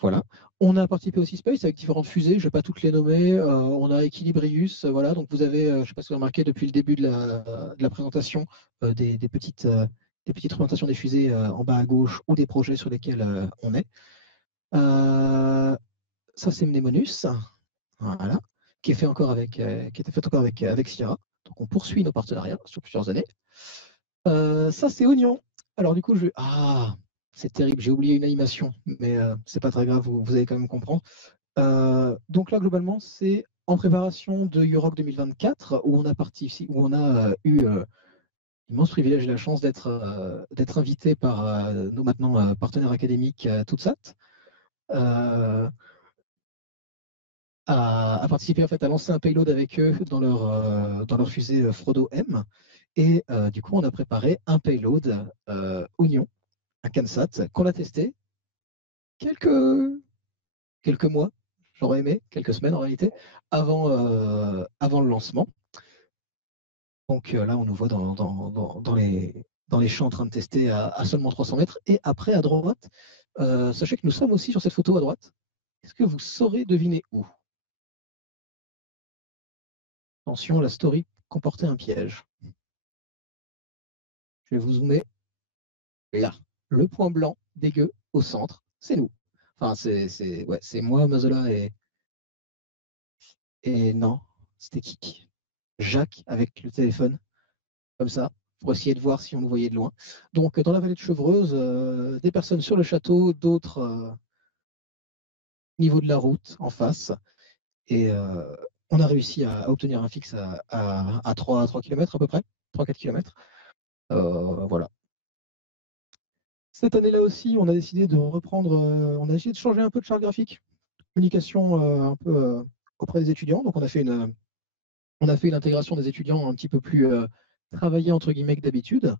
Voilà. On a participé au Space avec différentes fusées, je ne vais pas toutes les nommer. On a Equilibrius, voilà. Donc vous avez, je ne sais pas si vous avez remarqué depuis le début de la présentation, des petites représentations des fusées en bas à gauche ou des projets sur lesquels on est. Ça c'est Mnemonus, voilà, qui est fait encore qui était fait encore avec Sierra. Donc on poursuit nos partenariats sur plusieurs années. Ça c'est Oignon. Alors du coup c'est terrible, j'ai oublié une animation, mais c'est pas très grave, vous allez quand même comprendre. Donc là, globalement, c'est en préparation de Euroc 2024, où on a eu l'immense privilège et la chance d'être invité par nos maintenant partenaires académiques TUTSAT, à participer en fait à lancer un payload avec eux dans leur fusée Frodo M. Et du coup, on a préparé un payload Oignon, un CANSAT, qu'on a testé quelques mois, j'aurais aimé, quelques semaines en réalité, avant le lancement. Donc là, on nous voit dans les champs en train de tester à seulement 300 mètres. Et après, à droite, sachez que nous sommes aussi sur cette photo à droite. Est-ce que vous saurez deviner où? Attention, la story comportait un piège. Je vais vous zoomer là. Le point blanc dégueu au centre, c'est nous. Enfin, c'est moi, Mazola et non, c'était qui? Jacques avec le téléphone, comme ça, pour essayer de voir si on nous voyait de loin. Donc, dans la vallée de Chevreuse, des personnes sur le château, d'autres au niveau de la route en face. Et on a réussi à obtenir un fixe à 3 km à peu près, 3-4 km. Voilà. Cette année-là aussi, on a décidé de reprendre, on a essayé de changer un peu de charte graphique, communication un peu auprès des étudiants. Donc on a fait une intégration des étudiants un petit peu plus travaillée entre guillemets que d'habitude.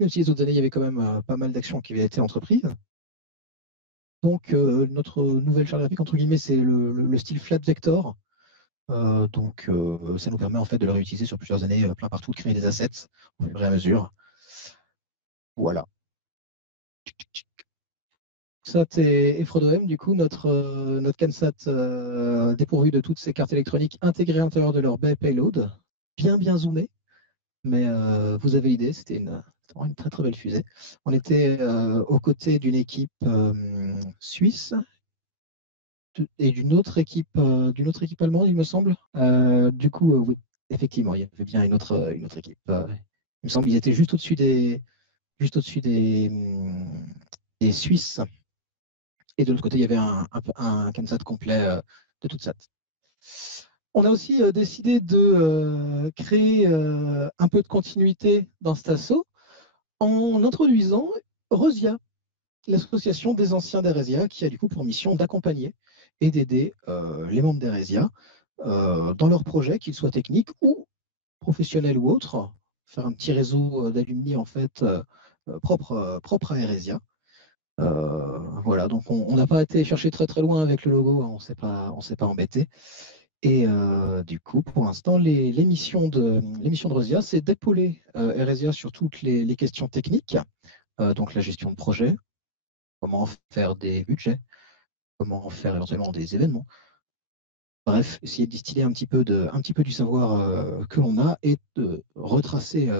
Même si les autres années, il y avait quand même pas mal d'actions qui avaient été entreprises. Donc notre nouvelle charte graphique, entre guillemets, c'est le style flat vector. Donc ça nous permet en fait de le réutiliser sur plusieurs années, plein partout, de créer des assets au fur et à mesure. Voilà. SAT et Frodo M, du coup, notre CANSAT dépourvu de toutes ces cartes électroniques intégrées à l'intérieur de leur baie payload, bien zoomé, mais vous avez l'idée, c'était vraiment une très très belle fusée. On était aux côtés d'une équipe suisse et d'une autre équipe allemande, il me semble. Du coup, oui, effectivement, il y avait bien une autre équipe. Il me semble qu'ils étaient juste au-dessus des Suisses. Et de l'autre côté, il y avait un CANSAT complet de toute SAT. On a aussi décidé de créer un peu de continuité dans cet assaut en introduisant Rosia, l'association des anciens d'Eresia, qui a du coup pour mission d'accompagner et d'aider les membres d'Eresia dans leurs projets, qu'ils soient techniques ou professionnels ou autres, faire un petit réseau d'alumni en fait propre à Eresia. Voilà, donc on n'a pas été chercher très très loin avec le logo, hein, on s'est pas embêté. Et du coup, pour l'instant, les missions de Rosia, c'est d'épauler Eresia sur toutes les questions techniques, donc la gestion de projet, comment faire des budgets, comment faire éventuellement des événements. Bref, essayer de distiller un petit peu du savoir que l'on a et de retracer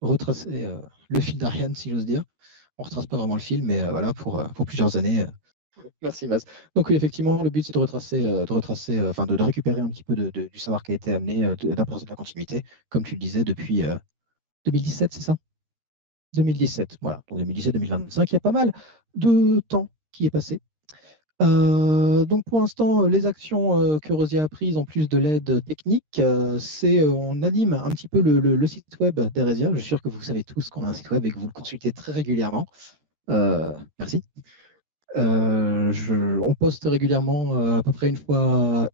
le fil d'Ariane, si j'ose dire. On ne retrace pas vraiment le fil, mais voilà, pour plusieurs années. Merci, Maz. Donc, oui, effectivement, le but, c'est de récupérer un petit peu du savoir qui a été amené, d'apporter de la continuité, comme tu le disais, depuis 2017, c'est ça? 2017, voilà. Donc, 2017-2025, il y a pas mal de temps qui est passé. Donc pour l'instant, les actions que Rosia a prises en plus de l'aide technique, c'est on anime un petit peu le site web d'Eresia. Je suis sûr que vous savez tous qu'on a un site web et que vous le consultez très régulièrement. Merci. On poste régulièrement, à peu près une fois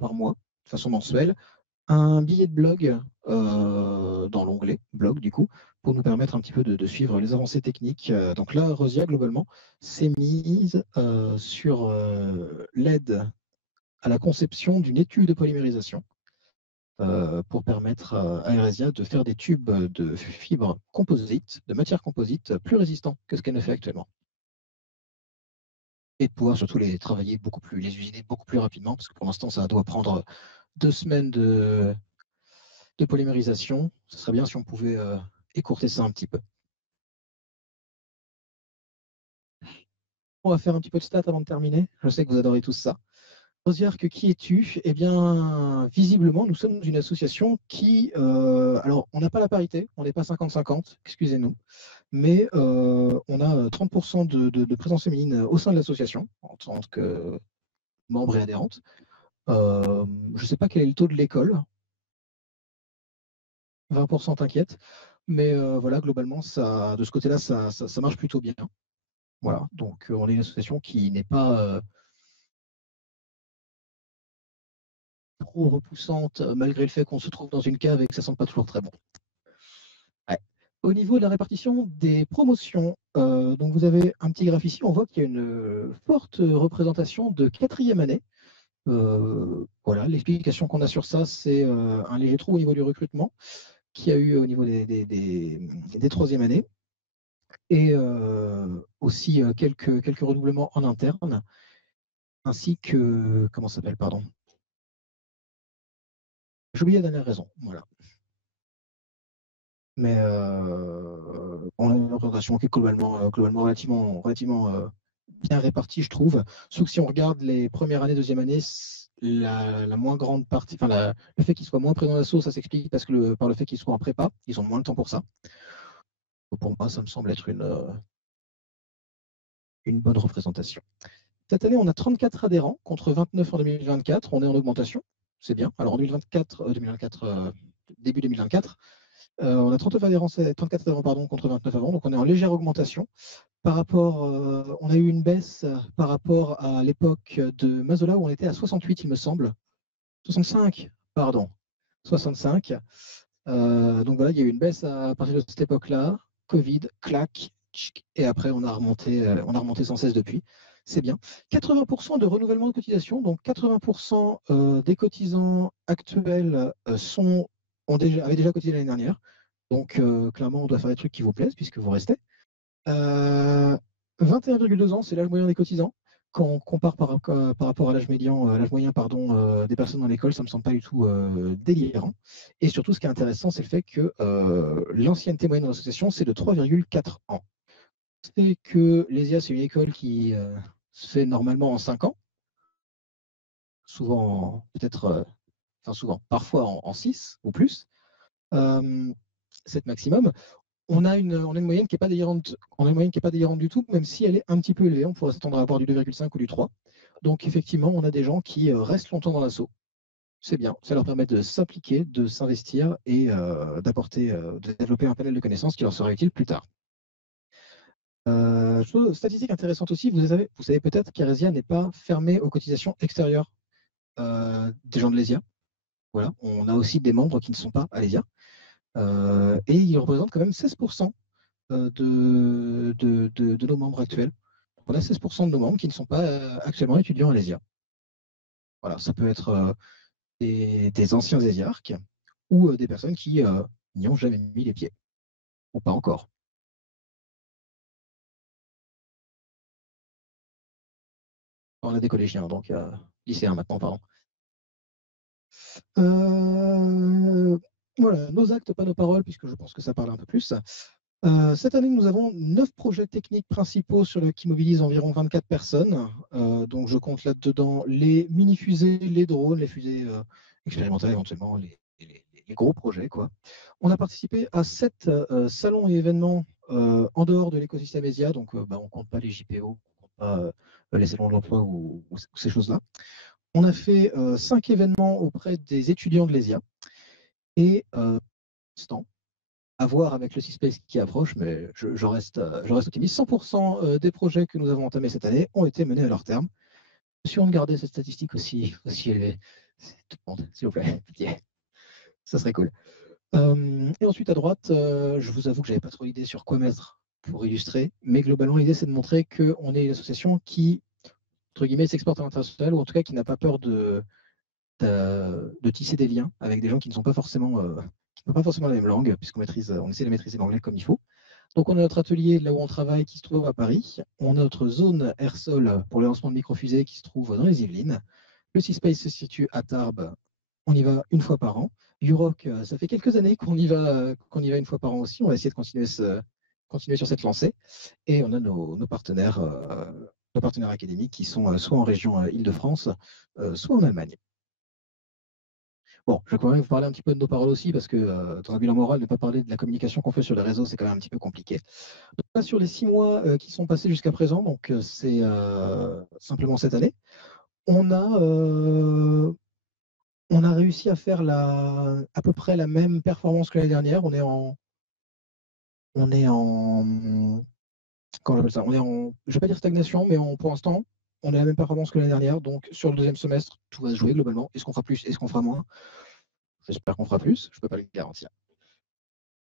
par mois, de façon mensuelle, un billet de blog dans l'onglet blog du coup, pour nous permettre un petit peu de suivre les avancées techniques. Donc là, Rosia, globalement, s'est mise sur l'aide à la conception d'une étude de polymérisation. pour permettre à Eresia de faire des tubes de fibres composites, de matières composites plus résistants que ce qu'elle ne fait actuellement. Et de pouvoir surtout les travailler les usiner beaucoup plus rapidement, parce que pour l'instant, ça doit prendre 2 semaines de polymérisation. Ce serait bien si on pouvait écourter ça un petit peu. On va faire un petit peu de stats avant de terminer. Je sais que vous adorez tous ça. Rosiarc, qui es-tu? Eh bien, visiblement, nous sommes une association qui... alors, on n'a pas la parité, on n'est pas 50-50, excusez-nous, mais on a 30% de présence féminine au sein de l'association, en tant que membre et adhérente. Je ne sais pas quel est le taux de l'école. 20%, t'inquiète. Mais voilà, globalement, ça, de ce côté-là, ça marche plutôt bien. Voilà, donc on est une association qui n'est pas trop repoussante, malgré le fait qu'on se trouve dans une cave et que ça sent pas toujours très bon. Ouais. Au niveau de la répartition des promotions, donc vous avez un petit graphe ici, on voit qu'il y a une forte représentation de 4e année. Voilà, l'explication qu'on a sur ça, c'est un léger trou au niveau du recrutement qu'il y a eu au niveau des 3e années, et aussi quelques redoublements en interne, ainsi que, comment ça s'appelle, pardon. J'ai oublié la dernière raison, voilà. Mais on a une représentation qui est globalement relativement bien répartie, je trouve. Sauf que si on regarde les premières années, 2e année, la moins grande partie, enfin le fait qu'ils soient moins présents d'assaut, ça s'explique parce que par le fait qu'ils soient en prépa, ils ont moins de temps pour ça. Pour moi, ça me semble être une bonne représentation. Cette année, on a 34 adhérents contre 29 en 2024. On est en augmentation, c'est bien. Alors en 2024, début 2024, on a 34 adhérents pardon, contre 29 avant, donc on est en légère augmentation. Par rapport, on a eu une baisse par rapport à l'époque de Mazola où on était à 68, il me semble. 65, pardon. 65. Donc voilà, il y a eu une baisse à partir de cette époque-là. Covid, clac, et après on a remonté sans cesse depuis. C'est bien. 80% de renouvellement de cotisation, donc 80% des cotisants actuels avaient déjà cotisé l'année dernière. Donc clairement, on doit faire des trucs qui vous plaisent puisque vous restez. 21,2 ans, c'est l'âge moyen des cotisants. Quand on compare par rapport à l'âge moyen des personnes dans l'école, ça ne me semble pas du tout délirant. Et surtout, ce qui est intéressant, c'est le fait que l'ancienneté moyenne de l'association, c'est de 3,4 ans. C'est que l'ESIA, c'est une école qui se fait normalement en 5 ans, souvent, parfois en 6 ou plus. C'est maximum. On a une moyenne qui n'est pas délirante, du tout, même si elle est un petit peu élevée. On pourrait s'attendre à avoir du 2,5 ou du 3. Donc effectivement, on a des gens qui restent longtemps dans l'assaut. C'est bien, ça leur permet de s'impliquer, de s'investir et de développer un panel de connaissances qui leur sera utile plus tard. Chose statistique intéressante aussi, vous savez peut-être qu'Eresia n'est pas fermée aux cotisations extérieures des gens de l'ESIA. Voilà, on a aussi des membres qui ne sont pas à l'ESIA. Et ils représentent quand même 16% de nos membres actuels. On a 16% de nos membres qui ne sont pas actuellement étudiants à l'ESIA. Voilà, ça peut être des anciens ESIARC ou des personnes qui n'y ont jamais mis les pieds, ou pas encore. On a des collégiens, donc lycéens maintenant, pardon. Voilà, nos actes, pas nos paroles, puisque je pense que ça parle un peu plus. Cette année, nous avons 9 projets techniques principaux qui mobilisent environ 24 personnes. Donc, je compte là-dedans les mini-fusées, les drones, les fusées expérimentales, éventuellement les gros projets, quoi. On a participé à 7 salons et événements en dehors de l'écosystème ESIA. Donc, on ne compte pas les JPO, on ne compte pas les salons de l'emploi ou ces choses-là. On a fait 5 événements auprès des étudiants de l'ESIA. Et à voir avec le C-Space qui approche, mais je reste optimiste. 100% des projets que nous avons entamés cette année ont été menés à leur terme. Je suis en train de garder cette statistique aussi élevée. Tout le monde, s'il vous plaît, pitié. Ça serait cool. Et ensuite, à droite, je vous avoue que je n'avais pas trop d'idée sur quoi mettre pour illustrer, mais globalement, l'idée, c'est de montrer qu'on est une association qui, entre guillemets, s'exporte à l'international, ou en tout cas qui n'a pas peur de tisser des liens avec des gens qui ne sont pas forcément, qui ne parlent pas forcément la même langue, puisqu'on on essaie de maîtriser l'anglais comme il faut. Donc, on a notre atelier là où on travaille qui se trouve à Paris. On a notre zone air-sol pour le lancement de microfusées qui se trouve dans les Yvelines. Le Seaspace se situe à Tarbes. On y va une fois par an. UROC, ça fait quelques années qu'on y va une fois par an aussi. On va essayer de continuer sur cette lancée. Et on a nos partenaires académiques qui sont soit en région Île-de-France, soit en Allemagne. Bon, je vais quand même vous parler un petit peu de nos paroles aussi, parce que dans un bilan moral, ne pas parler de la communication qu'on fait sur les réseaux, c'est quand même un petit peu compliqué. Donc, là, sur les 6 mois qui sont passés jusqu'à présent, donc c'est simplement cette année, on a réussi à faire à peu près la même performance que l'année dernière. On est en comment j'appelle ça? Je vais pas dire stagnation, mais pour l'instant, on a la même performance que l'année dernière. Donc, sur le deuxième semestre, tout va se jouer globalement. Est-ce qu'on fera plus? Est-ce qu'on fera moins? J'espère qu'on fera plus. Je ne peux pas le garantir.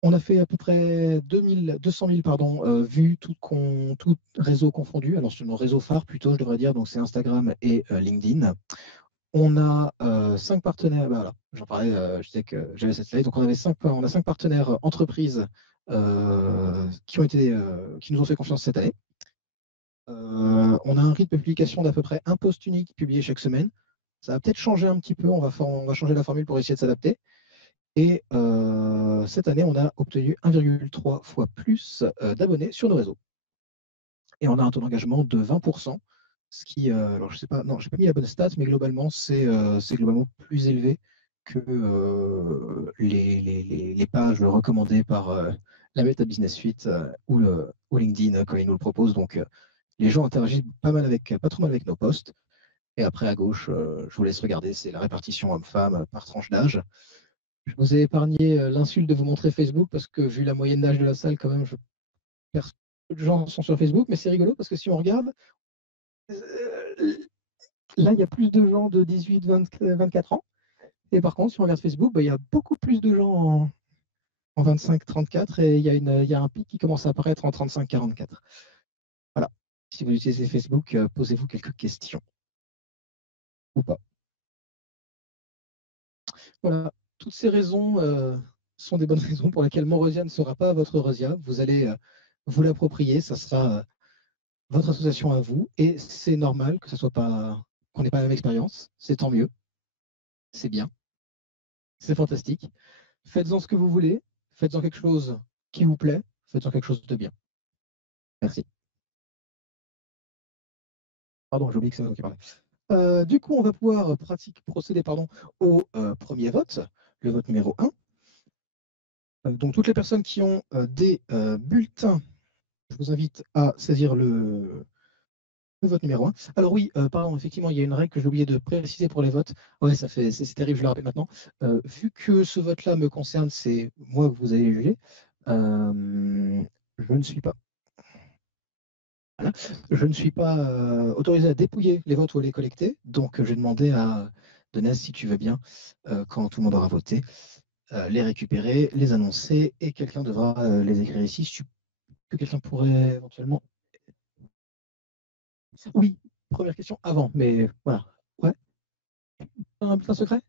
On a fait à peu près 200 000 vues, tout réseau confondu. Alors, sur nos réseaux phares, plutôt, je devrais dire. Donc, c'est Instagram et LinkedIn. On a 5 partenaires. Voilà, j'en parlais, je disais que j'avais cette slide. Donc, on a 5 partenaires entreprises qui nous ont fait confiance cette année. On a un rythme de publication d'à peu près un post unique publié chaque semaine. Ça va peut-être changer un petit peu. On va changer la formule pour essayer de s'adapter. Et cette année, on a obtenu 1,3 fois plus d'abonnés sur nos réseaux. Et on a un taux d'engagement de 20%, ce qui, alors je sais pas, non, je n'ai pas mis la bonne stat, mais globalement, c'est globalement plus élevé que les pages recommandées par la Meta Business Suite ou LinkedIn quand ils nous le proposent. Donc, les gens interagissent pas trop mal avec nos posts. Et après, à gauche, je vous laisse regarder, c'est la répartition homme-femme par tranche d'âge. Je vous ai épargné l'insulte de vous montrer Facebook parce que vu la moyenne d'âge de la salle, quand même, peu de gens sont sur Facebook, mais c'est rigolo parce que si on regarde, là, il y a plus de gens de 18, 24 ans. Et par contre, si on regarde Facebook, il y a beaucoup plus de gens en 25, 34 et il y a un pic qui commence à apparaître en 35, 44. Voilà. Si vous utilisez Facebook, posez-vous quelques questions. Ou pas. Voilà. Toutes ces raisons sont des bonnes raisons pour lesquelles Monrosia ne sera pas votre Rosia. Vous allez vous l'approprier, ça sera votre association à vous, et c'est normal que qu'on n'ait pas la même expérience. C'est tant mieux. C'est bien. C'est fantastique. Faites-en ce que vous voulez. Faites-en quelque chose qui vous plaît. Faites-en quelque chose de bien. Merci. Pardon, j'ai oublié que c'est moi qui parlais. Du coup, on va pouvoir procéder au premier vote, le vote numéro 1. Donc, toutes les personnes qui ont des bulletins, je vous invite à saisir le vote numéro 1. Alors oui, pardon, effectivement, il y a une règle que j'ai oublié de préciser pour les votes. Ouais, c'est terrible, je le rappelle maintenant. Vu que ce vote-là me concerne, c'est moi que vous allez juger. Je ne suis pas. Voilà. Je ne suis pas autorisé à dépouiller les votes ou à les collecter. Donc, j'ai demandé à Denise, si tu veux bien, quand tout le monde aura voté, les récupérer, les annoncer, et quelqu'un devra les écrire ici. Que quelqu'un pourrait éventuellement. Oui, première question avant, mais voilà. Ouais. Un bulletin secret?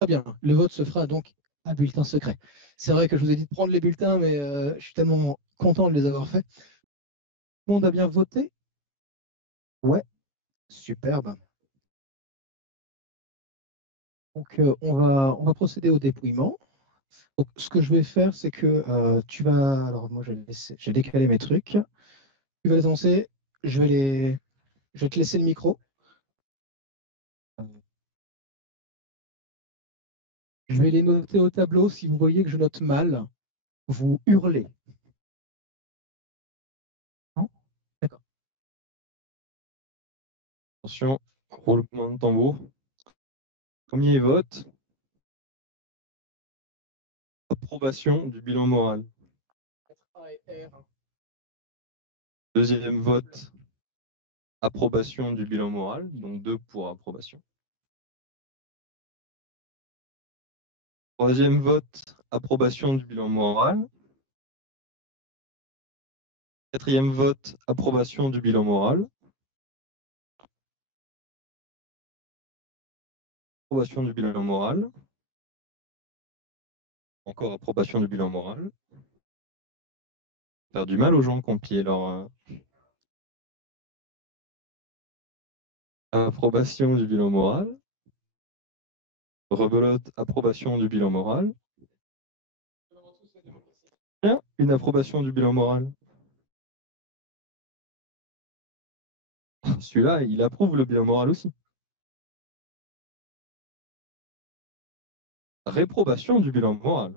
Très bien. Le vote se fera donc à bulletin secret. C'est vrai que je vous ai dit de prendre les bulletins, mais je suis tellement content de les avoir faits. Tout le monde a bien voté? Ouais, superbe. Donc, on va procéder au dépouillement. Donc, ce que je vais faire, c'est que tu vas. Alors, moi, j'ai décalé mes trucs. Tu vas les annoncer. Je vais te laisser le micro. Je vais les noter au tableau. Si vous voyez que je note mal, vous hurlez. Non? D'accord. Attention, roulement de tambour. Premier vote. Approbation du bilan moral. Deuxième vote. Approbation du bilan moral. Donc 2 pour approbation. Troisième vote. Approbation du bilan moral. Quatrième vote. Approbation du bilan moral. approbation du bilan moral. Encore approbation du bilan moral. Faire du mal aux gens qui ont pillé leur approbation du bilan moral. Rebelote, approbation du bilan moral. Bien, une approbation du bilan moral. Celui-là, il approuve le bilan moral aussi. Réprobation du bilan moral.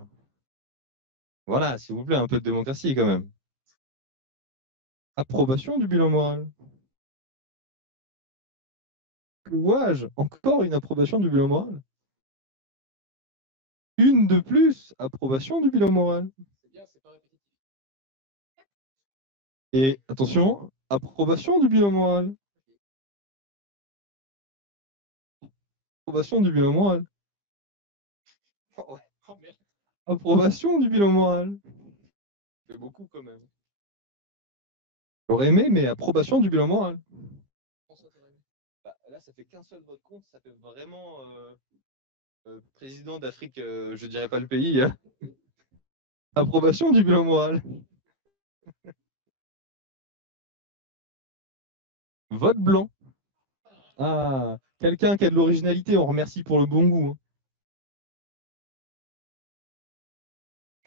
Voilà, s'il vous plaît, un peu de démocratie quand même. Approbation du bilan moral. Que vois-je? Encore une approbation du bilan moral. Une de plus, approbation du bilan moral. Et attention, approbation du bilan moral. Approbation du bilan moral. Approbation du bilan moral. C'est beaucoup quand même. J'aurais aimé, mais approbation du bilan moral. Bah, là, ça fait qu'un seul vote contre, ça fait vraiment président d'Afrique, je dirais pas le pays. Hein. Approbation du bilan moral. Vote blanc. Ah, quelqu'un qui a de l'originalité, on remercie pour le bon goût. Hein.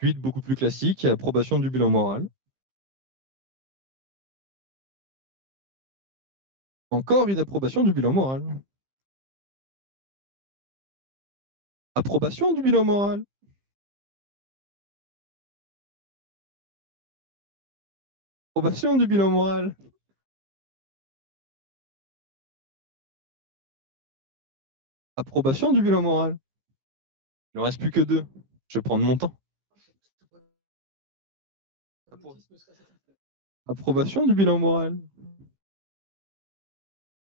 Suite beaucoup plus classique, approbation du bilan moral. Encore une approbation du bilan moral. Approbation du bilan moral. Approbation du bilan moral. Approbation du bilan moral. Il ne reste plus que 2. Je vais prendre mon temps. Approbation du bilan moral.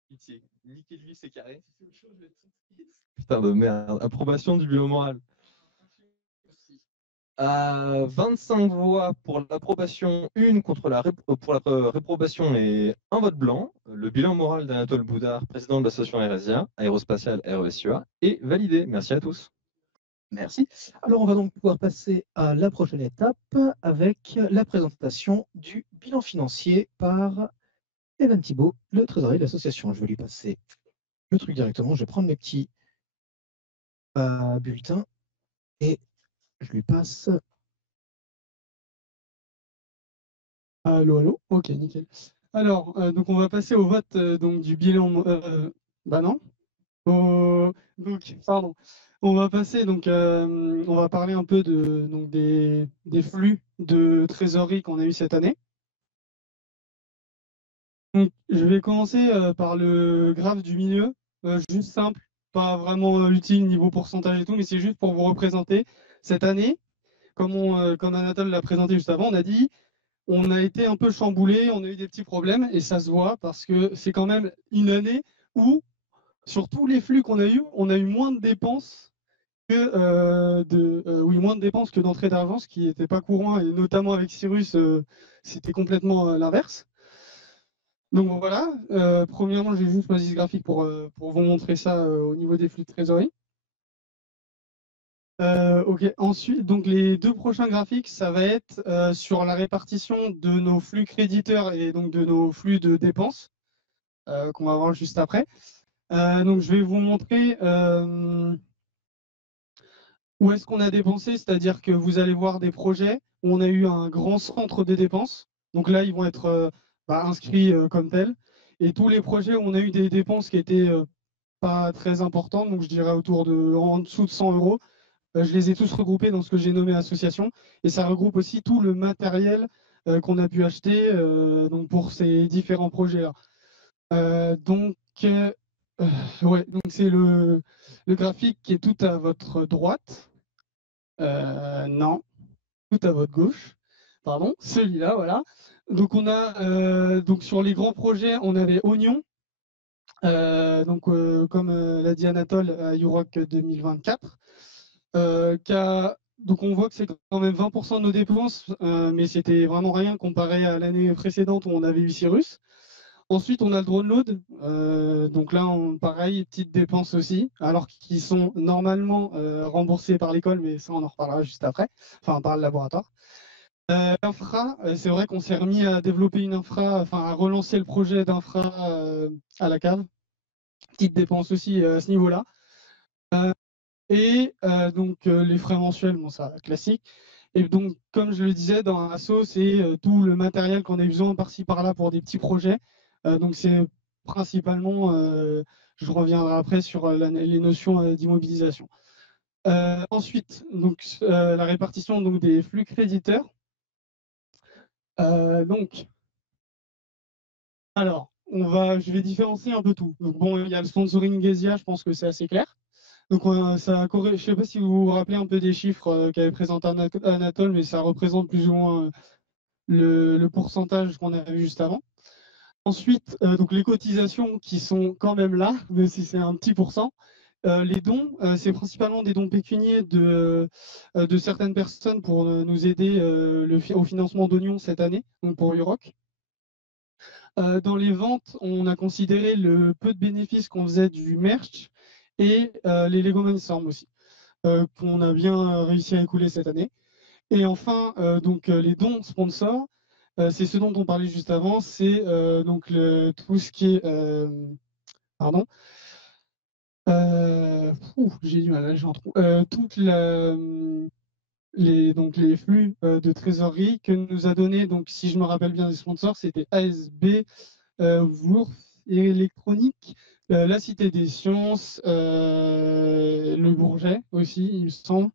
Pitié. Niquez-lui, c'est carré. Putain de merde. Approbation du bilan moral. 25 voix pour l'approbation, 1 contre pour la réprobation et un vote blanc. Le bilan moral d'Anatole Boudard, président de l'association Aéresia, aérospatiale RESUA, est validé. Merci à tous. Merci. Alors, on va donc pouvoir passer à la prochaine étape avec la présentation du bilan financier par Evan Thibault, le trésorier de l'association. Je vais lui passer le truc directement. Je vais prendre mes petits bulletins et je lui passe. Allô, allô. Ok, nickel. Alors, donc on va passer au vote donc du bilan. Bah non. Donc, pardon. On va passer donc, on va parler un peu donc des flux de trésorerie qu'on a eu cette année. Donc, je vais commencer par le graphe du milieu, juste simple, pas vraiment utile niveau pourcentage et tout, mais c'est juste pour vous représenter cette année. Comme Anatole l'a présenté juste avant, on a dit on a été un peu chamboulé, on a eu des petits problèmes et ça se voit parce que c'est quand même une année où, sur tous les flux qu'on a eu, on a eu moins de dépenses moins de dépenses que d'entrées d'argent, ce qui n'était pas courant et notamment avec Cyrus, c'était complètement l'inverse. Donc voilà, premièrement, j'ai juste choisi ce graphique pour vous montrer ça au niveau des flux de trésorerie. Ok, ensuite, donc les 2 prochains graphiques, ça va être sur la répartition de nos flux créditeurs et donc de nos flux de dépenses qu'on va voir juste après. Donc je vais vous montrer où est-ce qu'on a dépensé, c'est-à-dire que vous allez voir des projets où on a eu un grand centre de dépenses. Donc là, ils vont être inscrits comme tels. Et tous les projets où on a eu des dépenses qui étaient pas très importantes, donc je dirais en dessous de 100 euros, je les ai tous regroupés dans ce que j'ai nommé association. Et ça regroupe aussi tout le matériel qu'on a pu acheter donc pour ces différents projets-là. Ouais, donc c'est le graphique qui est tout à votre droite. Non, tout à votre gauche. Pardon, celui-là, voilà. Donc on a donc sur les grands projets, on avait Oignon. Comme l'a dit Anatole à Euroc 2024. Donc on voit que c'est quand même 20% de nos dépenses, mais c'était vraiment rien comparé à l'année précédente où on avait eu Cyrus. Ensuite, on a le drone load. Donc là, pareil, petite dépense aussi, alors qu'ils sont normalement remboursés par l'école, mais ça, on en reparlera juste après, enfin par le laboratoire. L'infra, c'est vrai qu'on s'est remis à développer une infra, enfin à relancer le projet d'infra à la cave. Petite dépense aussi à ce niveau-là. Et donc les frais mensuels, bon ça classique. Et donc comme je le disais, dans un asso, c'est tout le matériel qu'on a besoin par-ci par-là pour des petits projets. Donc c'est principalement, je reviendrai après sur les notions d'immobilisation. Ensuite, donc la répartition donc, des flux créditeurs. Donc, alors, je vais différencier un peu tout. Donc bon, il y a le sponsoring Gesia, je pense que c'est assez clair. Donc ça je ne sais pas si vous vous rappelez un peu des chiffres qu'avait présenté Anatole, mais ça représente plus ou moins le pourcentage qu'on a vu juste avant. Ensuite, donc les cotisations qui sont quand même là, même si c'est un petit pourcent. Les dons, c'est principalement des dons pécuniaires de certaines personnes pour nous aider au financement d'Oignon cette année, donc pour UROC. Dans les ventes, on a considéré le peu de bénéfices qu'on faisait du merch et les Lego Mindstorm aussi, qu'on a bien réussi à écouler cette année. Et enfin, donc les dons sponsors, c'est ce dont on parlait juste avant, c'est donc tout ce qui est, pardon, j'ai du mal, là, j'ai un trou. Donc les flux de trésorerie que nous a donné, donc si je me rappelle bien des sponsors, c'était ASB, Wurf Électronique, la Cité des Sciences, le Bourget aussi, il me semble,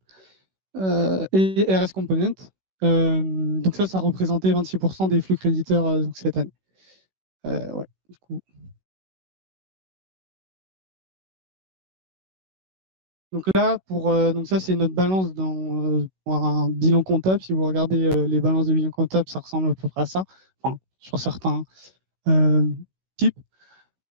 et RS Component. Donc ça représentait 26% des flux créditeurs donc cette année. Ouais, du coup. Donc là, donc ça c'est notre balance pour un bilan comptable. Si vous regardez les balances de bilan comptable, ça ressemble à peu près à ça, enfin, sur certains types.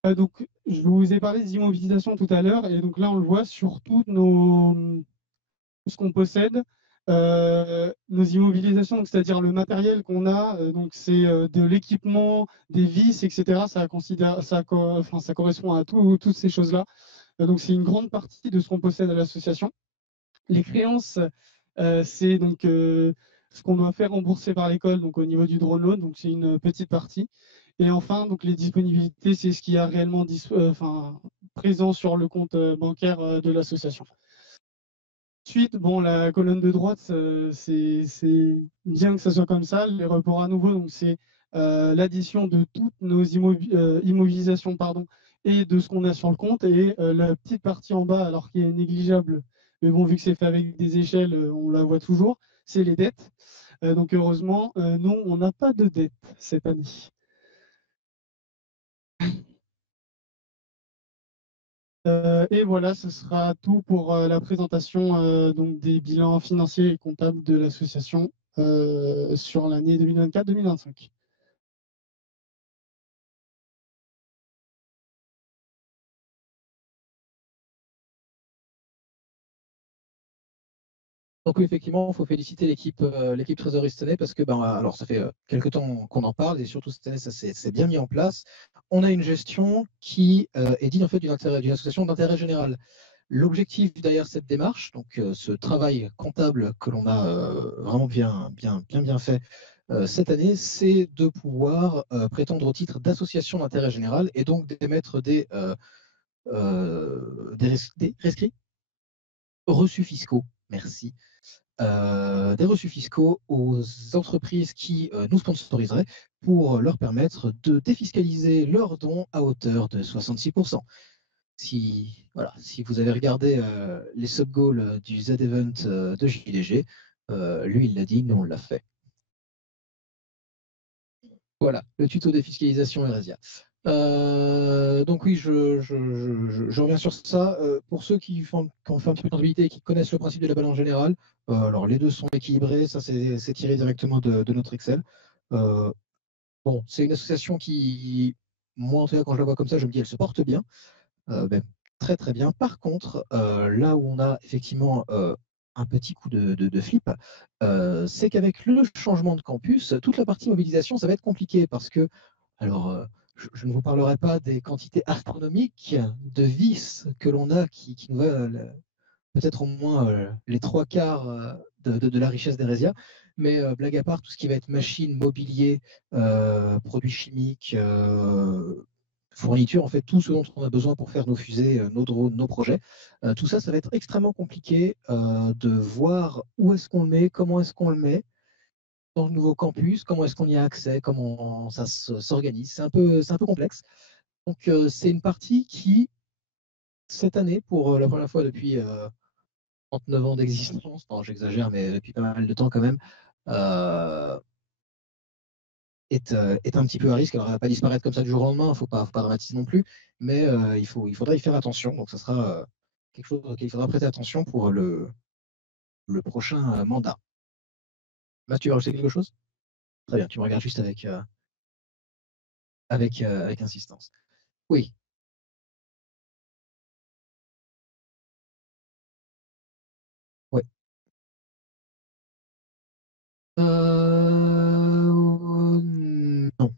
Donc je vous ai parlé des immobilisations tout à l'heure, et donc là on le voit sur tout ce qu'on possède. Nos immobilisations, c'est-à-dire le matériel qu'on a, donc c'est de l'équipement, des vis, etc. Ça correspond à toutes ces choses-là. Donc c'est une grande partie de ce qu'on possède à l'association. Les créances, c'est donc ce qu'on doit faire rembourser par l'école, donc au niveau du drone loan, donc c'est une petite partie. Et enfin, donc les disponibilités, c'est ce qui est réellement présent sur le compte bancaire de l'association. Ensuite, bon, la colonne de droite, c'est bien que ça soit comme ça. Les reports à nouveau, donc c'est l'addition de toutes nos immobilisations, pardon, et de ce qu'on a sur le compte. Et la petite partie en bas, alors qui est négligeable, mais bon, vu que c'est fait avec des échelles, on la voit toujours, c'est les dettes. Donc heureusement, nous, on n'a pas de dettes cette année. Et voilà, ce sera tout pour la présentation donc des bilans financiers et comptables de l'association sur l'année 2024-2025. Donc oui, effectivement, il faut féliciter l'équipe trésorerie cette année parce que alors ça fait quelques temps qu'on en parle et surtout cette année, ça s'est bien mis en place. On a une gestion qui est digne en fait d'une association d'intérêt général. L'objectif derrière cette démarche, donc ce travail comptable que l'on a vraiment bien fait cette année, c'est de pouvoir prétendre au titre d'association d'intérêt général et donc d'émettre des rescrits, reçus fiscaux, merci, des reçus fiscaux aux entreprises qui nous sponsoriseraient pour leur permettre de défiscaliser leurs dons à hauteur de 66%. Si vous avez regardé les sub-goals du Z-Event de JDG, lui il l'a dit, nous on l'a fait. Voilà, le tuto défiscalisation Eresia. Donc oui, je reviens sur ça. Pour ceux qui ont fait un petit peu de comptabilité et qui connaissent le principe de la balance générale, alors les deux sont équilibrés, ça c'est tiré directement de notre Excel. Bon, c'est une association qui, moi en tout cas quand je la vois comme ça, je me dis elle se porte bien, même très très bien. Par contre, là où on a effectivement un petit coup de flip, c'est qu'avec le changement de campus, toute la partie mobilisation, ça va être compliqué parce que, alors, je ne vous parlerai pas des quantités astronomiques de vis que l'on a qui nous valent peut-être au moins les trois quarts de la richesse d'Eresia. Mais blague à part, tout ce qui va être machine, mobilier, produits chimiques, fournitures, en fait, tout ce dont on a besoin pour faire nos fusées, nos drones, nos projets, tout ça, ça va être extrêmement compliqué de voir où est-ce qu'on le met, comment est-ce qu'on le met dans le nouveau campus, comment est-ce qu'on y a accès, comment ça s'organise. C'est un peu complexe. Donc, c'est une partie qui, cette année, pour la première fois depuis 39 ans d'existence, non, j'exagère, mais depuis pas mal de temps quand même, euh, est un petit peu à risque. Alors, elle ne va pas disparaître comme ça du jour au lendemain, il ne faut pas dramatiser non plus, mais il faudra y faire attention. Donc, ça sera quelque chose auquel il faudra prêter attention pour le prochain mandat. Mathieu, tu veux rajouter quelque chose? Très bien, tu me regardes juste avec insistance. Oui. Ouais. Non.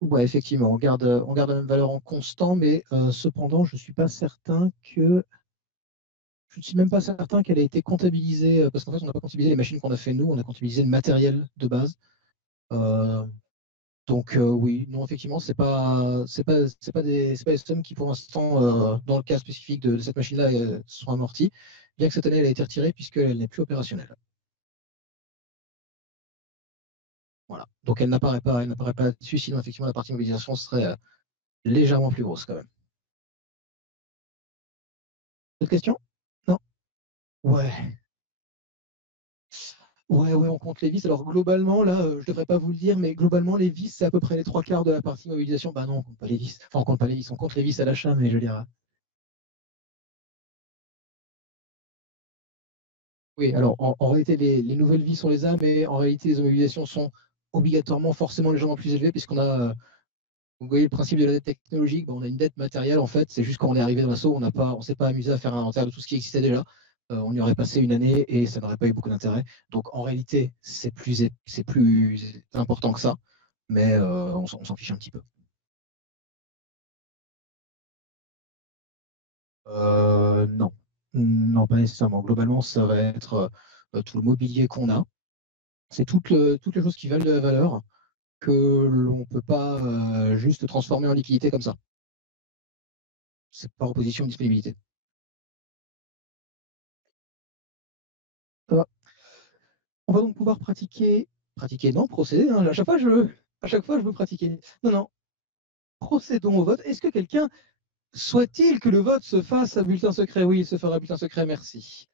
Ouais, effectivement, on garde la même valeur en constant, mais cependant, je ne suis pas certain que. Je ne suis même pas certain qu'elle ait été comptabilisée, parce qu'en fait, on n'a pas comptabilisé les machines qu'on a fait nous, on a comptabilisé le matériel de base. Euh, donc oui, non, effectivement, c'est pas des sommes qui, pour l'instant, dans le cas spécifique de cette machine-là, sont amorties, bien que cette année, elle a été retirée puisqu'elle n'est plus opérationnelle. Voilà. Donc elle n'apparaît pas là-dessus, sinon effectivement la partie mobilisation serait légèrement plus grosse quand même. D'autres questions? Non? Ouais. Ouais, on compte les vis. Alors globalement, là, je devrais pas vous le dire, mais globalement, les vis, c'est à peu près les trois quarts de la partie mobilisation. Bah non, on compte pas les vis. Enfin, on compte pas les vis, on compte les vis à l'achat, mais je veux dire. Oui, alors en réalité, les nouvelles vis, on les a, mais en réalité, les mobilisations sont obligatoirement forcément légèrement plus élevées, puisqu'on a, vous voyez le principe de la dette technologique, bah, on a une dette matérielle en fait, c'est juste quand on est arrivé dans l'assaut, on s'est pas amusé à faire un inventaire de tout ce qui existait déjà. On y aurait passé une année et ça n'aurait pas eu beaucoup d'intérêt. Donc en réalité, c'est plus important que ça, mais on s'en fiche un petit peu. Non, non, pas nécessairement. Globalement, ça va être tout le mobilier qu'on a. C'est toutes les choses qui valent de la valeur que l'on ne peut pas juste transformer en liquidité comme ça. C'est par opposition à disponibilité. Ça va. On va donc pouvoir pratiquer, non, procéder. Hein. À chaque fois, je veux pratiquer. Non, non, procédons au vote. Est-ce que quelqu'un souhaite-t-il que le vote se fasse à bulletin secret? Oui, il se fera à bulletin secret, merci.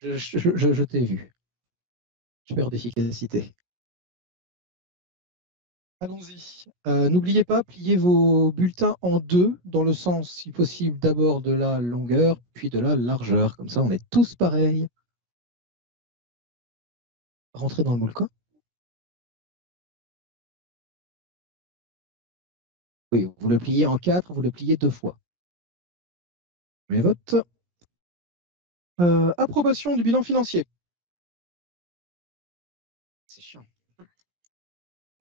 Je t'ai vu. Je perds d'efficacité. Allons-y. N'oubliez pas, pliez vos bulletins en deux, dans le sens, si possible, d'abord de la longueur, puis de la largeur. Comme ça, on est tous pareils. Rentrez dans le moule, quoi. Oui, vous le pliez en quatre, vous le pliez deux fois. Les votes. Approbation du bilan financier. C'est chiant.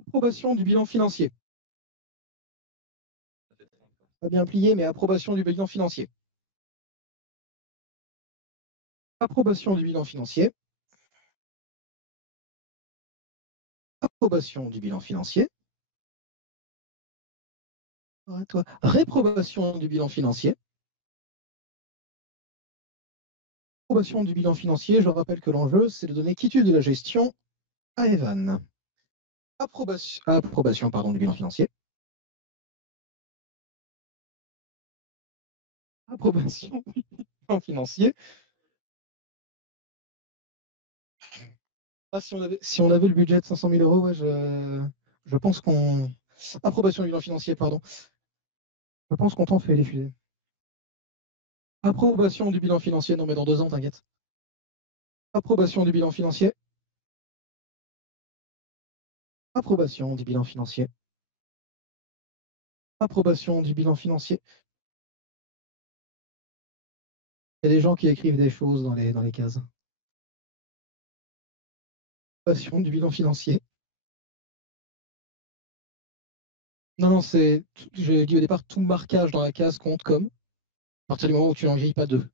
Approbation du bilan financier. Pas bien plié, mais approbation du bilan financier. Approbation du bilan financier. Approbation du bilan financier. Toi. Réprobation du bilan financier. Approbation du bilan financier. Je rappelle que l'enjeu, c'est de donner quiétude de la gestion à Evan. Approbation pardon, du bilan financier. Approbation du bilan financier. Ah, si on avait le budget de 500 000 euros, ouais, je pense qu'on. Approbation du bilan financier, pardon. Je pense qu'on t'en fait les fusées. Approbation du bilan financier. Non, mais dans 2 ans, t'inquiète. Approbation du bilan financier. Approbation du bilan financier. Approbation du bilan financier. Il y a des gens qui écrivent des choses dans les cases. Approbation du bilan financier. Non, non, j'ai dit au départ, tout marquage dans la case compte comme, à partir du moment où tu n'en grilles pas deux.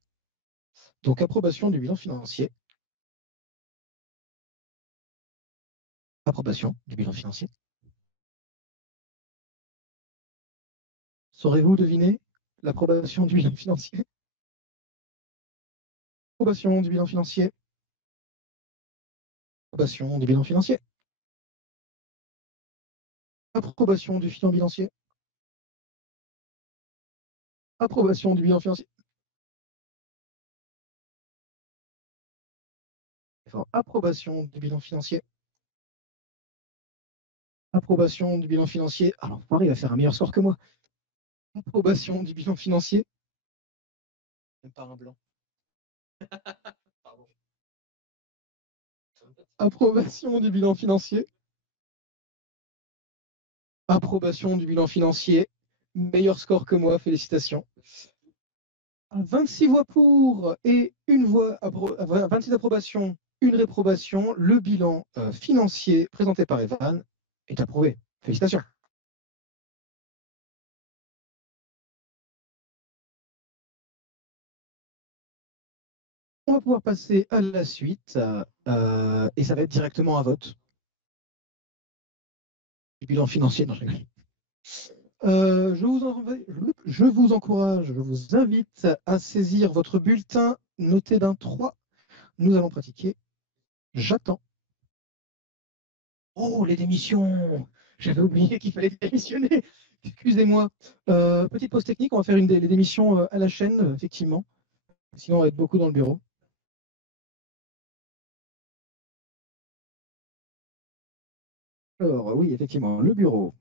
Donc, approbation du bilan financier. Approbation du bilan financier. Saurez-vous deviner l'approbation du bilan financier? Approbation du bilan financier. Approbation du bilan financier. Approbation du bilan bilancier. Approbation du bilan financier. Approbation du bilan financier. Approbation du bilan financier. Alors, pareil, il va faire un meilleur score que moi. Approbation du bilan financier. Même pas un blanc. Pardon. Approbation du bilan financier. Approbation du bilan financier. Meilleur score que moi, félicitations. 26 voix pour et une voix 26 approbations, une réprobation. Le bilan financier présenté par Evan est approuvé. Félicitations. On va pouvoir passer à la suite et ça va être directement un vote. Du bilan financier, non, je rigole. Je vous encourage, je vous invite à saisir votre bulletin noté d'un 3. Nous allons pratiquer. J'attends. Oh, les démissions! J'avais oublié qu'il fallait démissionner. Excusez-moi. Petite pause technique, on va faire les démissions à la chaîne, effectivement. Sinon, on va être beaucoup dans le bureau. Alors, oui, effectivement, le bureau.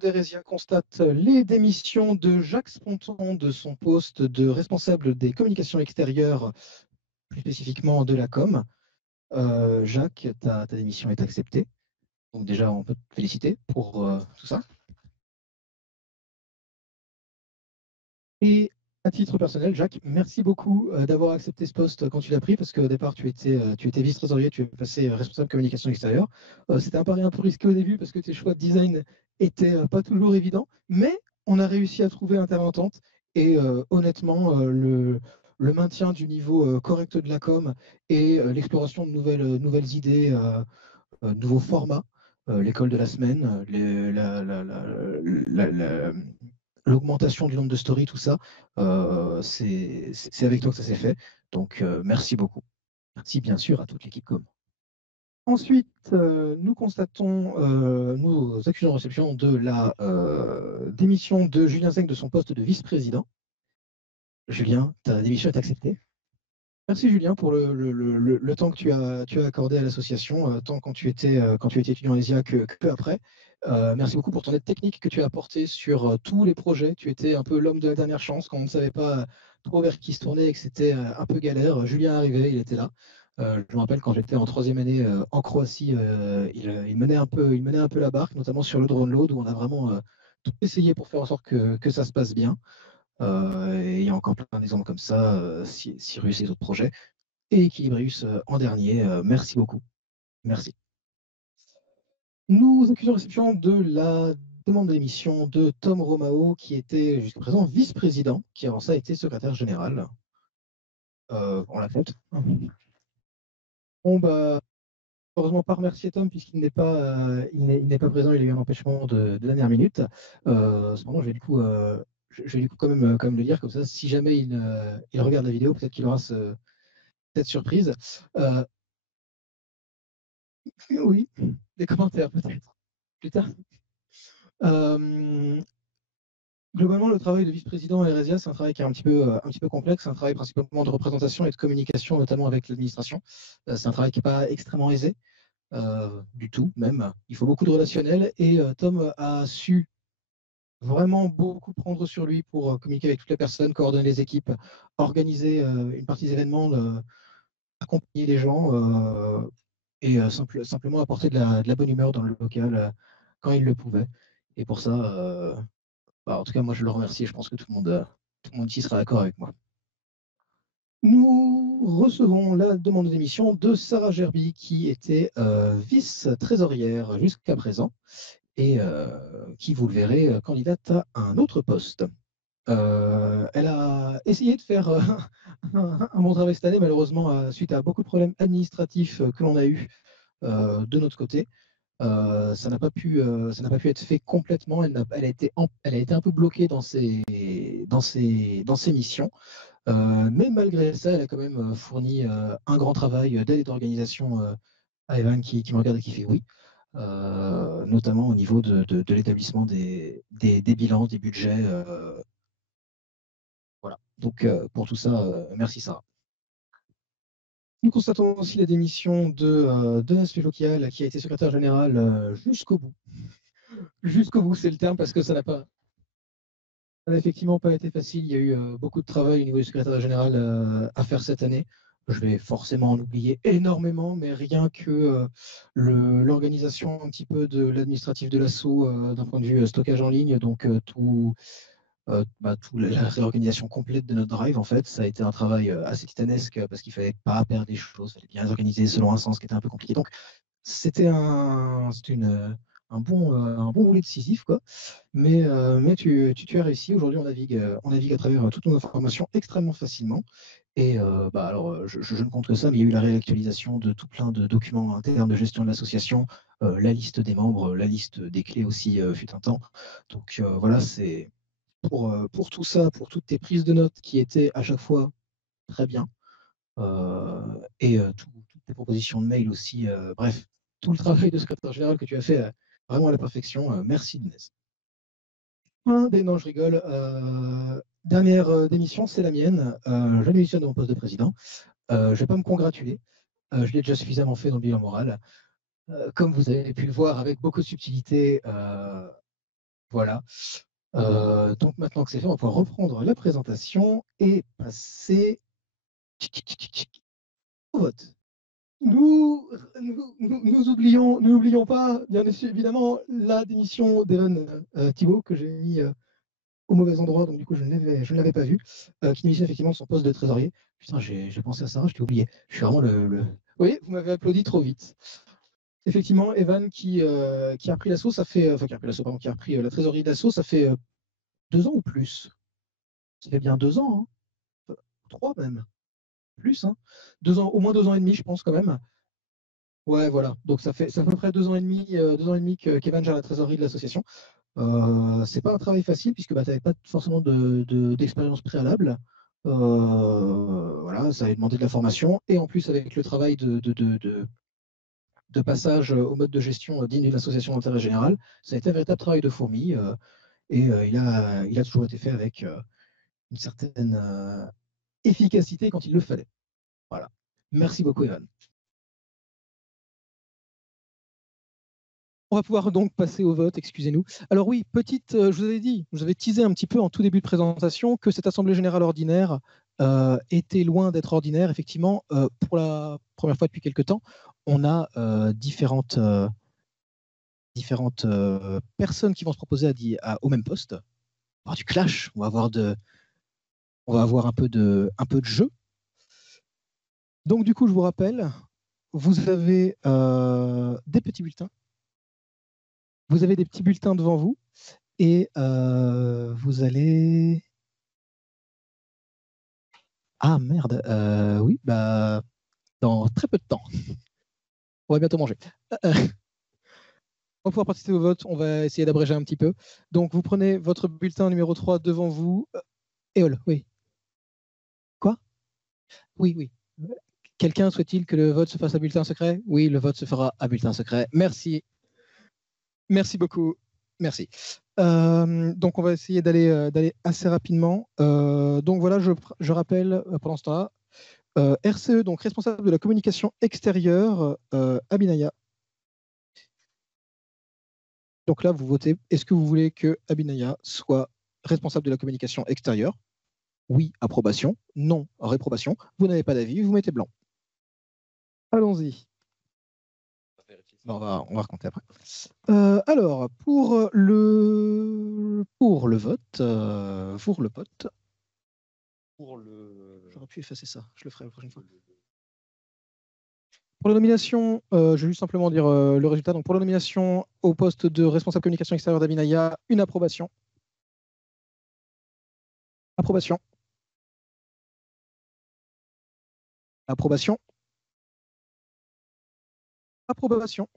D'Hérésia constate les démissions de Jacques Sponton de son poste de responsable des communications extérieures, plus spécifiquement de la com. Jacques, ta démission est acceptée. Donc déjà, on peut te féliciter pour tout ça. Et à titre personnel, Jacques, merci beaucoup d'avoir accepté ce poste quand tu l'as pris, parce qu'au départ, tu étais vice-trésorier, tu es passé responsable communication extérieure. C'était un pari un peu risqué au début, parce que tes choix de design étaient pas toujours évidents, mais on a réussi à trouver un terrain d'entente. Et honnêtement, le maintien du niveau correct de la com et l'exploration de nouvelles idées, nouveaux formats, l'école de la semaine, l'augmentation du nombre de stories, tout ça, c'est avec toi que ça s'est fait. Donc, merci beaucoup. Merci bien sûr à toute l'équipe com. Ensuite, nous constatons, nous accusons réception de la démission de Julien Zeng de son poste de vice-président. Julien, ta démission est acceptée. Merci Julien pour le temps que tu as accordé à l'association, tant quand tu étais étudiant à l'ESIA que après. Merci beaucoup pour ton aide technique que tu as apportée sur tous les projets. Tu étais un peu l'homme de la dernière chance quand on ne savait pas trop vers qui se tourner et que c'était un peu galère. Julien arrivait, il était là. Je me rappelle quand j'étais en troisième année en Croatie, il menait un peu la barque, notamment sur le drone load, où on a vraiment tout essayé pour faire en sorte que ça se passe bien. Et il y a encore plein d'exemples comme ça, Cyrus et les autres projets. Et Equilibrius en dernier. Merci beaucoup. Merci. Nous accusons réception de la demande d'émission de Tom Romao, qui était jusqu'à présent vice-président, qui avant ça était secrétaire général. On l'a fait. Bon, bah, heureusement pas remercier Tom puisqu'il n'est pas, il n'est pas présent, il a eu un empêchement de dernière minute. Cependant, je vais du coup quand même le dire, comme ça, si jamais il regarde la vidéo, peut-être qu'il aura cette surprise. Oui, des commentaires peut-être plus tard. Globalement, le travail de vice-président à Eresia, c'est un travail qui est un petit peu complexe, c'est un travail principalement de représentation et de communication, notamment avec l'administration. C'est un travail qui n'est pas extrêmement aisé, du tout même. Il faut beaucoup de relationnel et Tom a su vraiment beaucoup prendre sur lui pour communiquer avec toutes les personnes, coordonner les équipes, organiser une partie des événements, accompagner les gens et simplement apporter de la bonne humeur dans le local quand il le pouvait. Et pour ça, en tout cas, moi je le remercie. Je pense que tout le monde ici sera d'accord avec moi. Nous recevons la demande d'émission de Sarah Gerby, qui était vice-trésorière jusqu'à présent et qui, vous le verrez, candidate à un autre poste. Elle a essayé de faire un bon travail cette année, malheureusement, suite à beaucoup de problèmes administratifs que l'on a eus de notre côté. Ça n'a pas pu être fait complètement. Elle a été un peu bloquée dans ses missions. Mais malgré ça, elle a quand même fourni un grand travail d'aide et d'organisation à Evan qui me regarde et qui fait oui, notamment au niveau de l'établissement des bilans, des budgets. Voilà. Donc pour tout ça, merci Sarah. Nous constatons aussi la démission de Naspi Lokial, qui a été secrétaire général jusqu'au bout. Jusqu'au bout, c'est le terme, parce que ça n'a effectivement pas été facile. Il y a eu beaucoup de travail au niveau du secrétaire général à faire cette année. Je vais forcément en oublier énormément, mais rien que l'organisation un petit peu de l'administratif de l'assaut d'un point de vue stockage en ligne, donc tout la réorganisation complète de notre drive, en fait, ça a été un travail assez titanesque parce qu'il ne fallait pas perdre des choses, il fallait bien les organiser selon un sens qui était un peu compliqué. Donc, c'était un bon volet décisif, quoi. Mais tu as réussi. Aujourd'hui, on navigue à travers toute nos informations extrêmement facilement. Et alors, je ne compte que ça, mais il y a eu la réactualisation de tout plein de documents internes de gestion de l'association, la liste des membres, la liste des clés aussi, fut un temps. Donc voilà, c'est pour tout ça, pour toutes tes prises de notes qui étaient à chaque fois très bien, et toutes tes propositions de mail aussi, bref, tout le travail de secrétaire général que tu as fait vraiment à la perfection. Merci, Inès. Non, je rigole. Dernière démission, c'est la mienne. Je démissionne de mon poste de président. Je ne vais pas me congratuler. Je l'ai déjà suffisamment fait dans le bilan moral. Comme vous avez pu le voir avec beaucoup de subtilité, voilà. Donc maintenant que c'est fait, on va pouvoir reprendre la présentation et passer au vote. Nous n'oublions pas, bien évidemment, la démission d'Evan Thibault, que j'ai mis au mauvais endroit, donc du coup je ne l'avais pas vu, qui démissionne effectivement de son poste de trésorier. Putain, j'ai pensé à Sarah, je t'ai oublié. Je suis vraiment le... Oui, vous m'avez applaudi trop vite. Effectivement, Evan qui a pris l'assaut, ça fait... Enfin, qui a pris l'assaut, pardon, qui a pris la trésorerie d'assaut, ça fait 2 ans ou plus. Ça fait bien 2 ans, hein. 3 même. Plus, hein. 2 ans, au moins 2 ans et demi, je pense quand même. Ouais, voilà. Donc ça fait à peu près 2 ans et demi qu'Evan gère la trésorerie de l'association. C'est pas un travail facile puisque tu n'avais pas forcément d'expérience préalable. Voilà, ça avait demandé de la formation. Et en plus, avec le travail de passage au mode de gestion digne d'une association d'intérêt général, ça a été un véritable travail de fourmi. Et il a toujours été fait avec une certaine efficacité quand il le fallait. Voilà. Merci beaucoup, Evan. On va pouvoir donc passer au vote, excusez-nous. Alors oui, je vous avais dit, je vous avais teasé un petit peu en tout début de présentation que cette Assemblée générale ordinaire était loin d'être ordinaire. Effectivement, pour la première fois depuis quelques temps, on a différentes personnes qui vont se proposer au même poste. On va avoir du clash, on va avoir un peu de jeu. Donc du coup, je vous rappelle, vous avez des petits bulletins. Vous avez des petits bulletins devant vous et vous allez... Ah merde, oui, dans très peu de temps. On va bientôt manger. On va pouvoir participer au vote, on va essayer d'abréger un petit peu. Donc vous prenez votre bulletin numéro 3 devant vous. Éole, oui. Quoi? Oui. Quelqu'un souhaite-t-il que le vote se fasse à bulletin secret? Oui, le vote se fera à bulletin secret. Merci. Merci beaucoup. Merci. Donc, on va essayer d'aller assez rapidement. Donc, voilà, je rappelle pendant ce temps-là. RCE, donc responsable de la communication extérieure, Abinaya. Donc là, vous votez. Est-ce que vous voulez que Abinaya soit responsable de la communication extérieure? Oui, approbation. Non, réprobation. Vous n'avez pas d'avis, vous mettez blanc. Allons-y. On va raconter après. Alors, pour le vote, pour le pote. Pour le J'aurais pu effacer ça. Je le ferai la prochaine fois. Pour la nomination, je vais juste simplement dire le résultat. Donc, pour la nomination au poste de responsable communication extérieure d'Avinaya, une approbation. Approbation. Approbation. Approbation.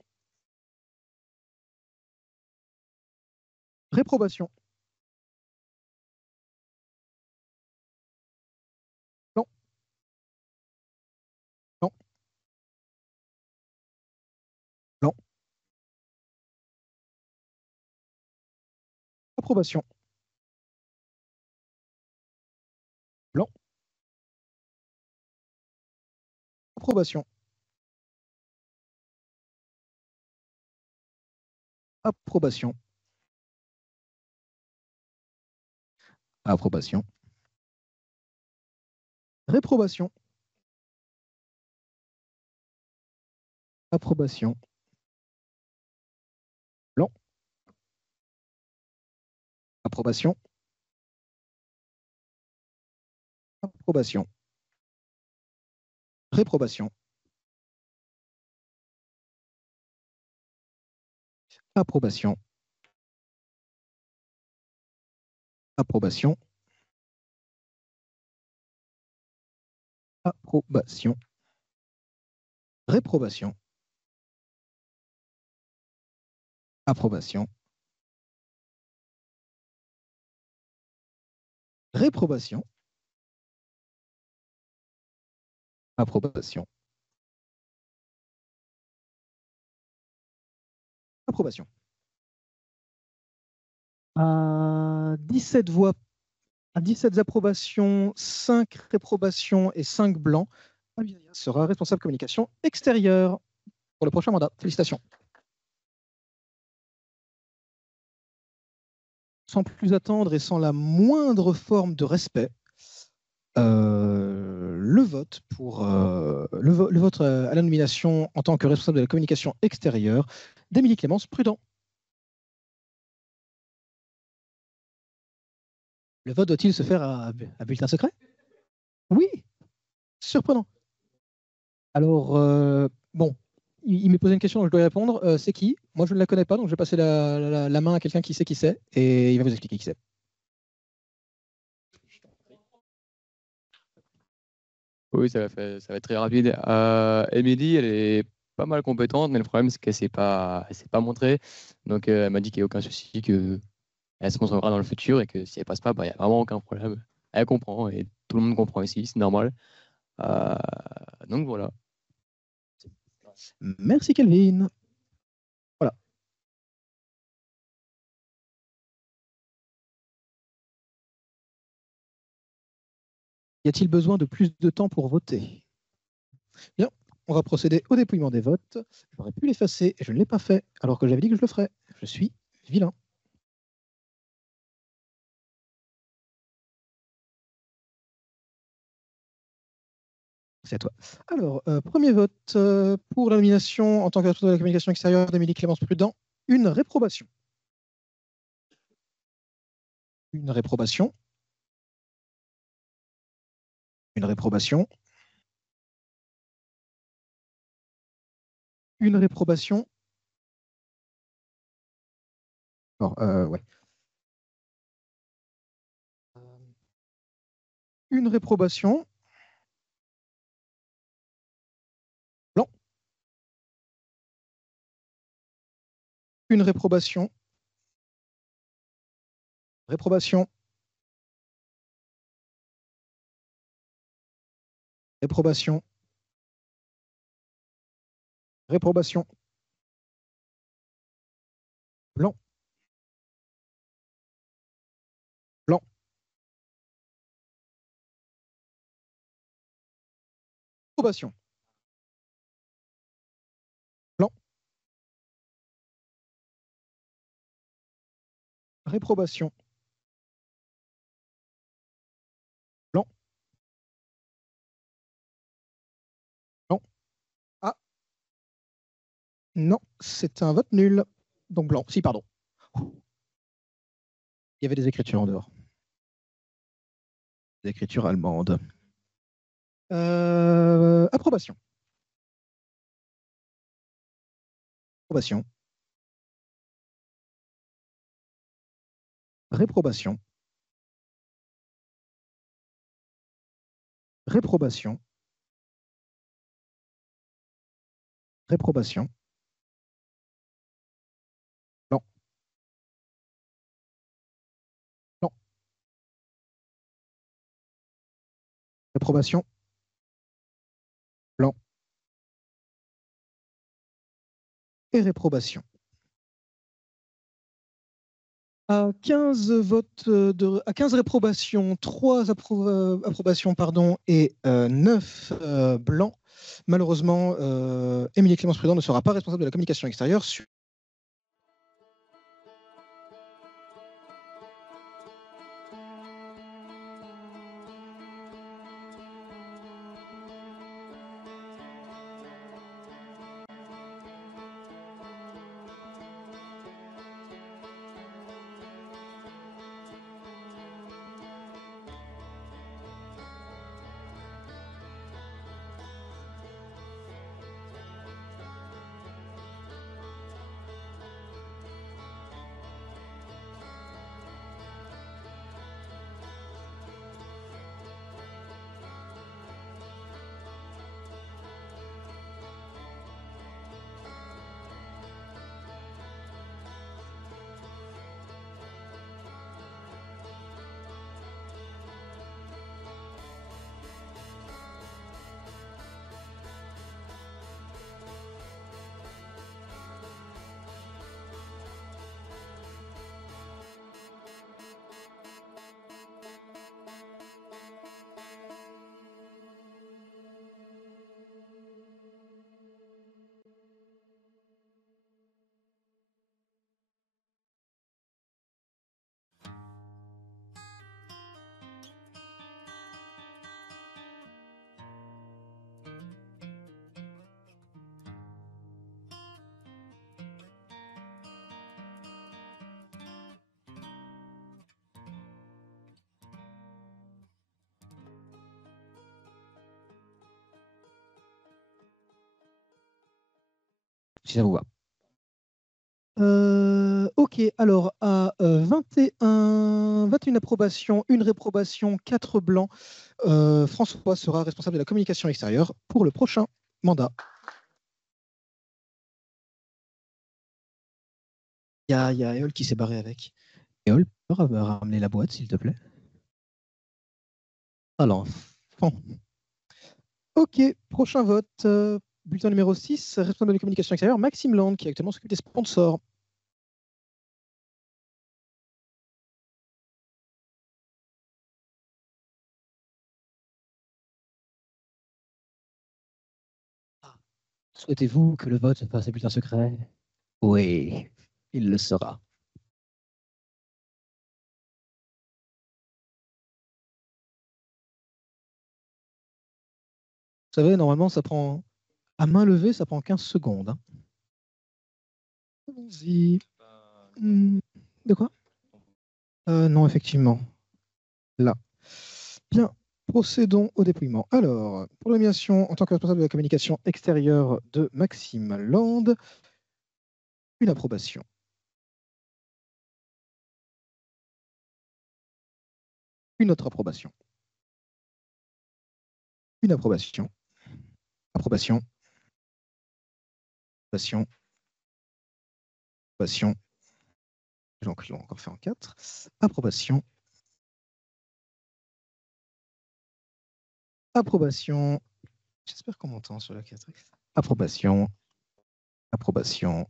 Réprobation. Non. Non. Non. Approbation. Non. Approbation. Approbation. Approbation. Réprobation. Approbation. Non. Approbation. Approbation. Réprobation. Approbation. Approbation. Approbation. Réprobation. Approbation. Réprobation. Approbation. Approbation. À 17 voix, à 17 approbations, 5 réprobations et 5 blancs, Avinaya sera responsable communication extérieure pour le prochain mandat. Félicitations. Sans plus attendre et sans la moindre forme de respect, le vote pour le vote à la nomination en tant que responsable de la communication extérieure d'Émilie Clémence Prudent. Le vote doit-il se faire à bulletin secret? Oui, surprenant. Alors, bon, il m'est posé une question, donc je dois y répondre. C'est qui? Moi, je ne la connais pas, donc je vais passer la main à quelqu'un qui sait qui c'est, et il va vous expliquer qui c'est. Oui, ça va être très rapide. Émilie, elle est pas mal compétente, mais le problème, c'est qu'elle elle s'est pas montrée. Donc, elle m'a dit qu'il n'y a aucun souci, qu'elle se montrera dans le futur et que si elle passe pas, bah, il n'y a vraiment aucun problème. Elle comprend et tout le monde comprend ici, c'est normal. Donc, voilà. Merci, Kelvin. Voilà. Y a-t-il besoin de plus de temps pour voter? Bien, on va procéder au dépouillement des votes. J'aurais pu l'effacer et je ne l'ai pas fait, alors que j'avais dit que je le ferais. Je suis vilain. C'est à toi. Alors, premier vote pour la nomination en tant que responsable de la communication extérieure d'Émilie Clémence Prudent. Une réprobation. Une réprobation. Une réprobation. Une réprobation. Alors, ouais. Une réprobation. Blanc. Une réprobation. Réprobation. Réprobation. Réprobation. Blanc. Blanc. Réprobation. Blanc. Réprobation. Blanc. Blanc. Ah. Non, c'est un vote nul. Donc blanc. Si, pardon. Il y avait des écritures en dehors. Des écritures allemandes. Approbation. Approbation. Réprobation. Réprobation. Réprobation. Non. Non. Réprobation. Blanc. Et réprobation. À 15 votes à 15 réprobations, 3 approbations pardon, et 9 blancs, malheureusement, Émilie Clémence Prudent ne sera pas responsable de la communication extérieure sur si ça vous va. Ok, alors à 21 approbations, 1 réprobation, 4 blancs, François sera responsable de la communication extérieure pour le prochain mandat. Il y a Eol qui s'est barré avec. Eol, peux me ramener la boîte, s'il te plaît? Ah l'enfant. Ok, prochain vote. Bulletin numéro 6, responsable de la communication extérieure, Maxime Land, qui actuellement s'occupe des sponsors. Souhaitez-vous que le vote se fasse à bulletin secret? Oui, il le sera. Vous savez, normalement, ça prend, à main levée, ça prend 15 secondes. Hein. Allons-y. De quoi? Non, effectivement. Là. Bien, procédons au dépouillement. Alors, pour la nomination en tant que responsable de la communication extérieure de Maxime Land, une approbation. Une autre approbation. Une approbation. Approbation. Approbation. Approbation. Donc, ils l'ont encore fait en 4. Approbation. Approbation. J'espère qu'on m'entend sur la 4. Approbation. Approbation.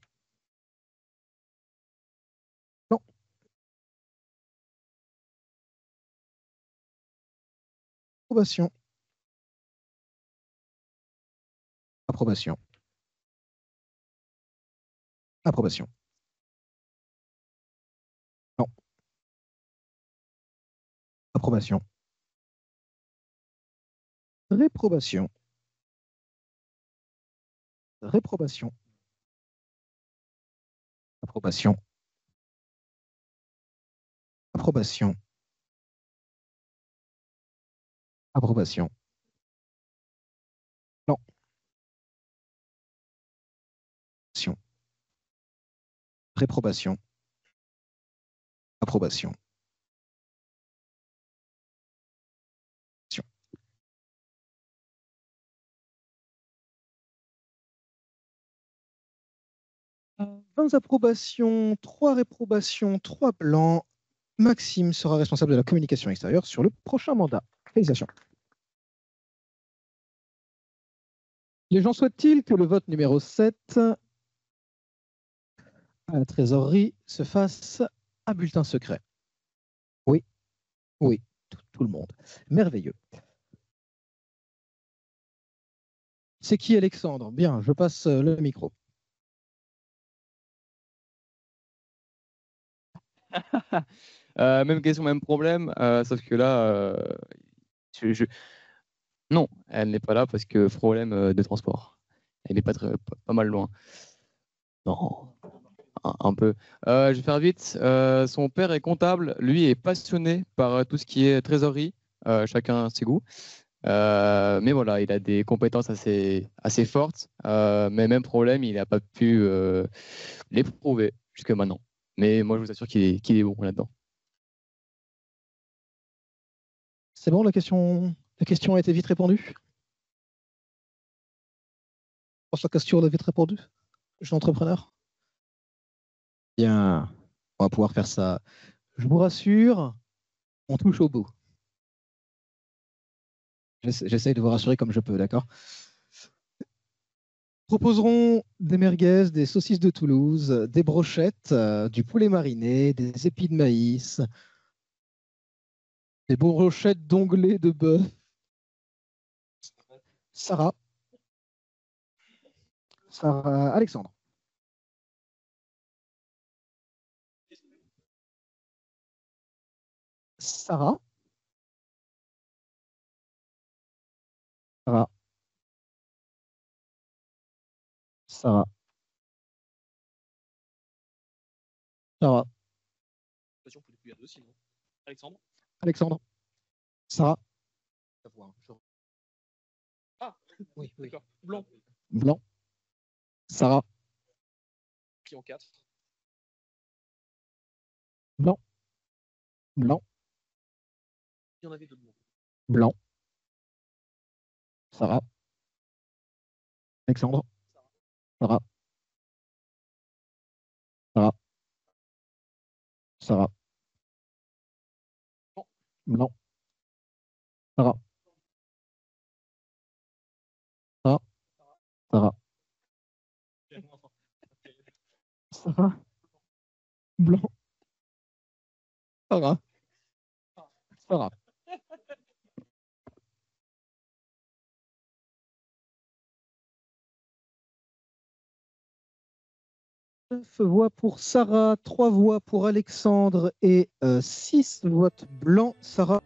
Non. Approbation. Approbation. Approbation. Non. Approbation. Réprobation. Réprobation. Approbation. Approbation. Approbation. réprobation. Approbation. Euh, 20 approbations, 3 réprobations, 3 blancs. Maxime sera responsable de la communication extérieure sur le prochain mandat. Félicitations. Les gens souhaitent-ils que le vote numéro 7 à la trésorerie se fasse à bulletin secret? Oui, oui, tout le monde. Merveilleux. C'est qui Alexandre? Bien, je passe le micro. Même question, même problème, sauf que là, non, elle n'est pas là parce que problème de transport. Elle n'est pas mal loin. Non, un peu. Je vais faire vite. Son père est comptable. Lui est passionné par tout ce qui est trésorerie. Chacun ses goûts. Mais voilà, il a des compétences assez fortes. Mais même problème, il n'a pas pu l'éprouver jusque maintenant. Mais moi, je vous assure qu'il est bon là-dedans. C'est bon, la question a été vite répondue? Je pense que la question a vite répondu. Je suis entrepreneur. Bien, on va pouvoir faire ça. Je vous rassure, on touche au bout. J'essaye de vous rassurer comme je peux, d'accord? Proposeront des merguez, des saucisses de Toulouse, des brochettes, du poulet mariné, des épis de maïs, des brochettes d'onglet de bœuf. Sarah, Alexandre. Sarah. Sarah. Sarah. Sarah. Alexandre. Alexandre. Sarah. Ah, oui, oui. D'accord. Blanc. Blanc. Sarah. Qui en 4. Blanc. Blanc. Il y en avait deux blancs. Blanc. Sarah. Alexandre. Sarah. Sarah. Sarah. Blanc. Sarah. Sarah. Sarah. Sarah. Blanc. Sarah. Sarah. 9 voix pour Sarah, 3 voix pour Alexandre et 6 votes blancs. Sarah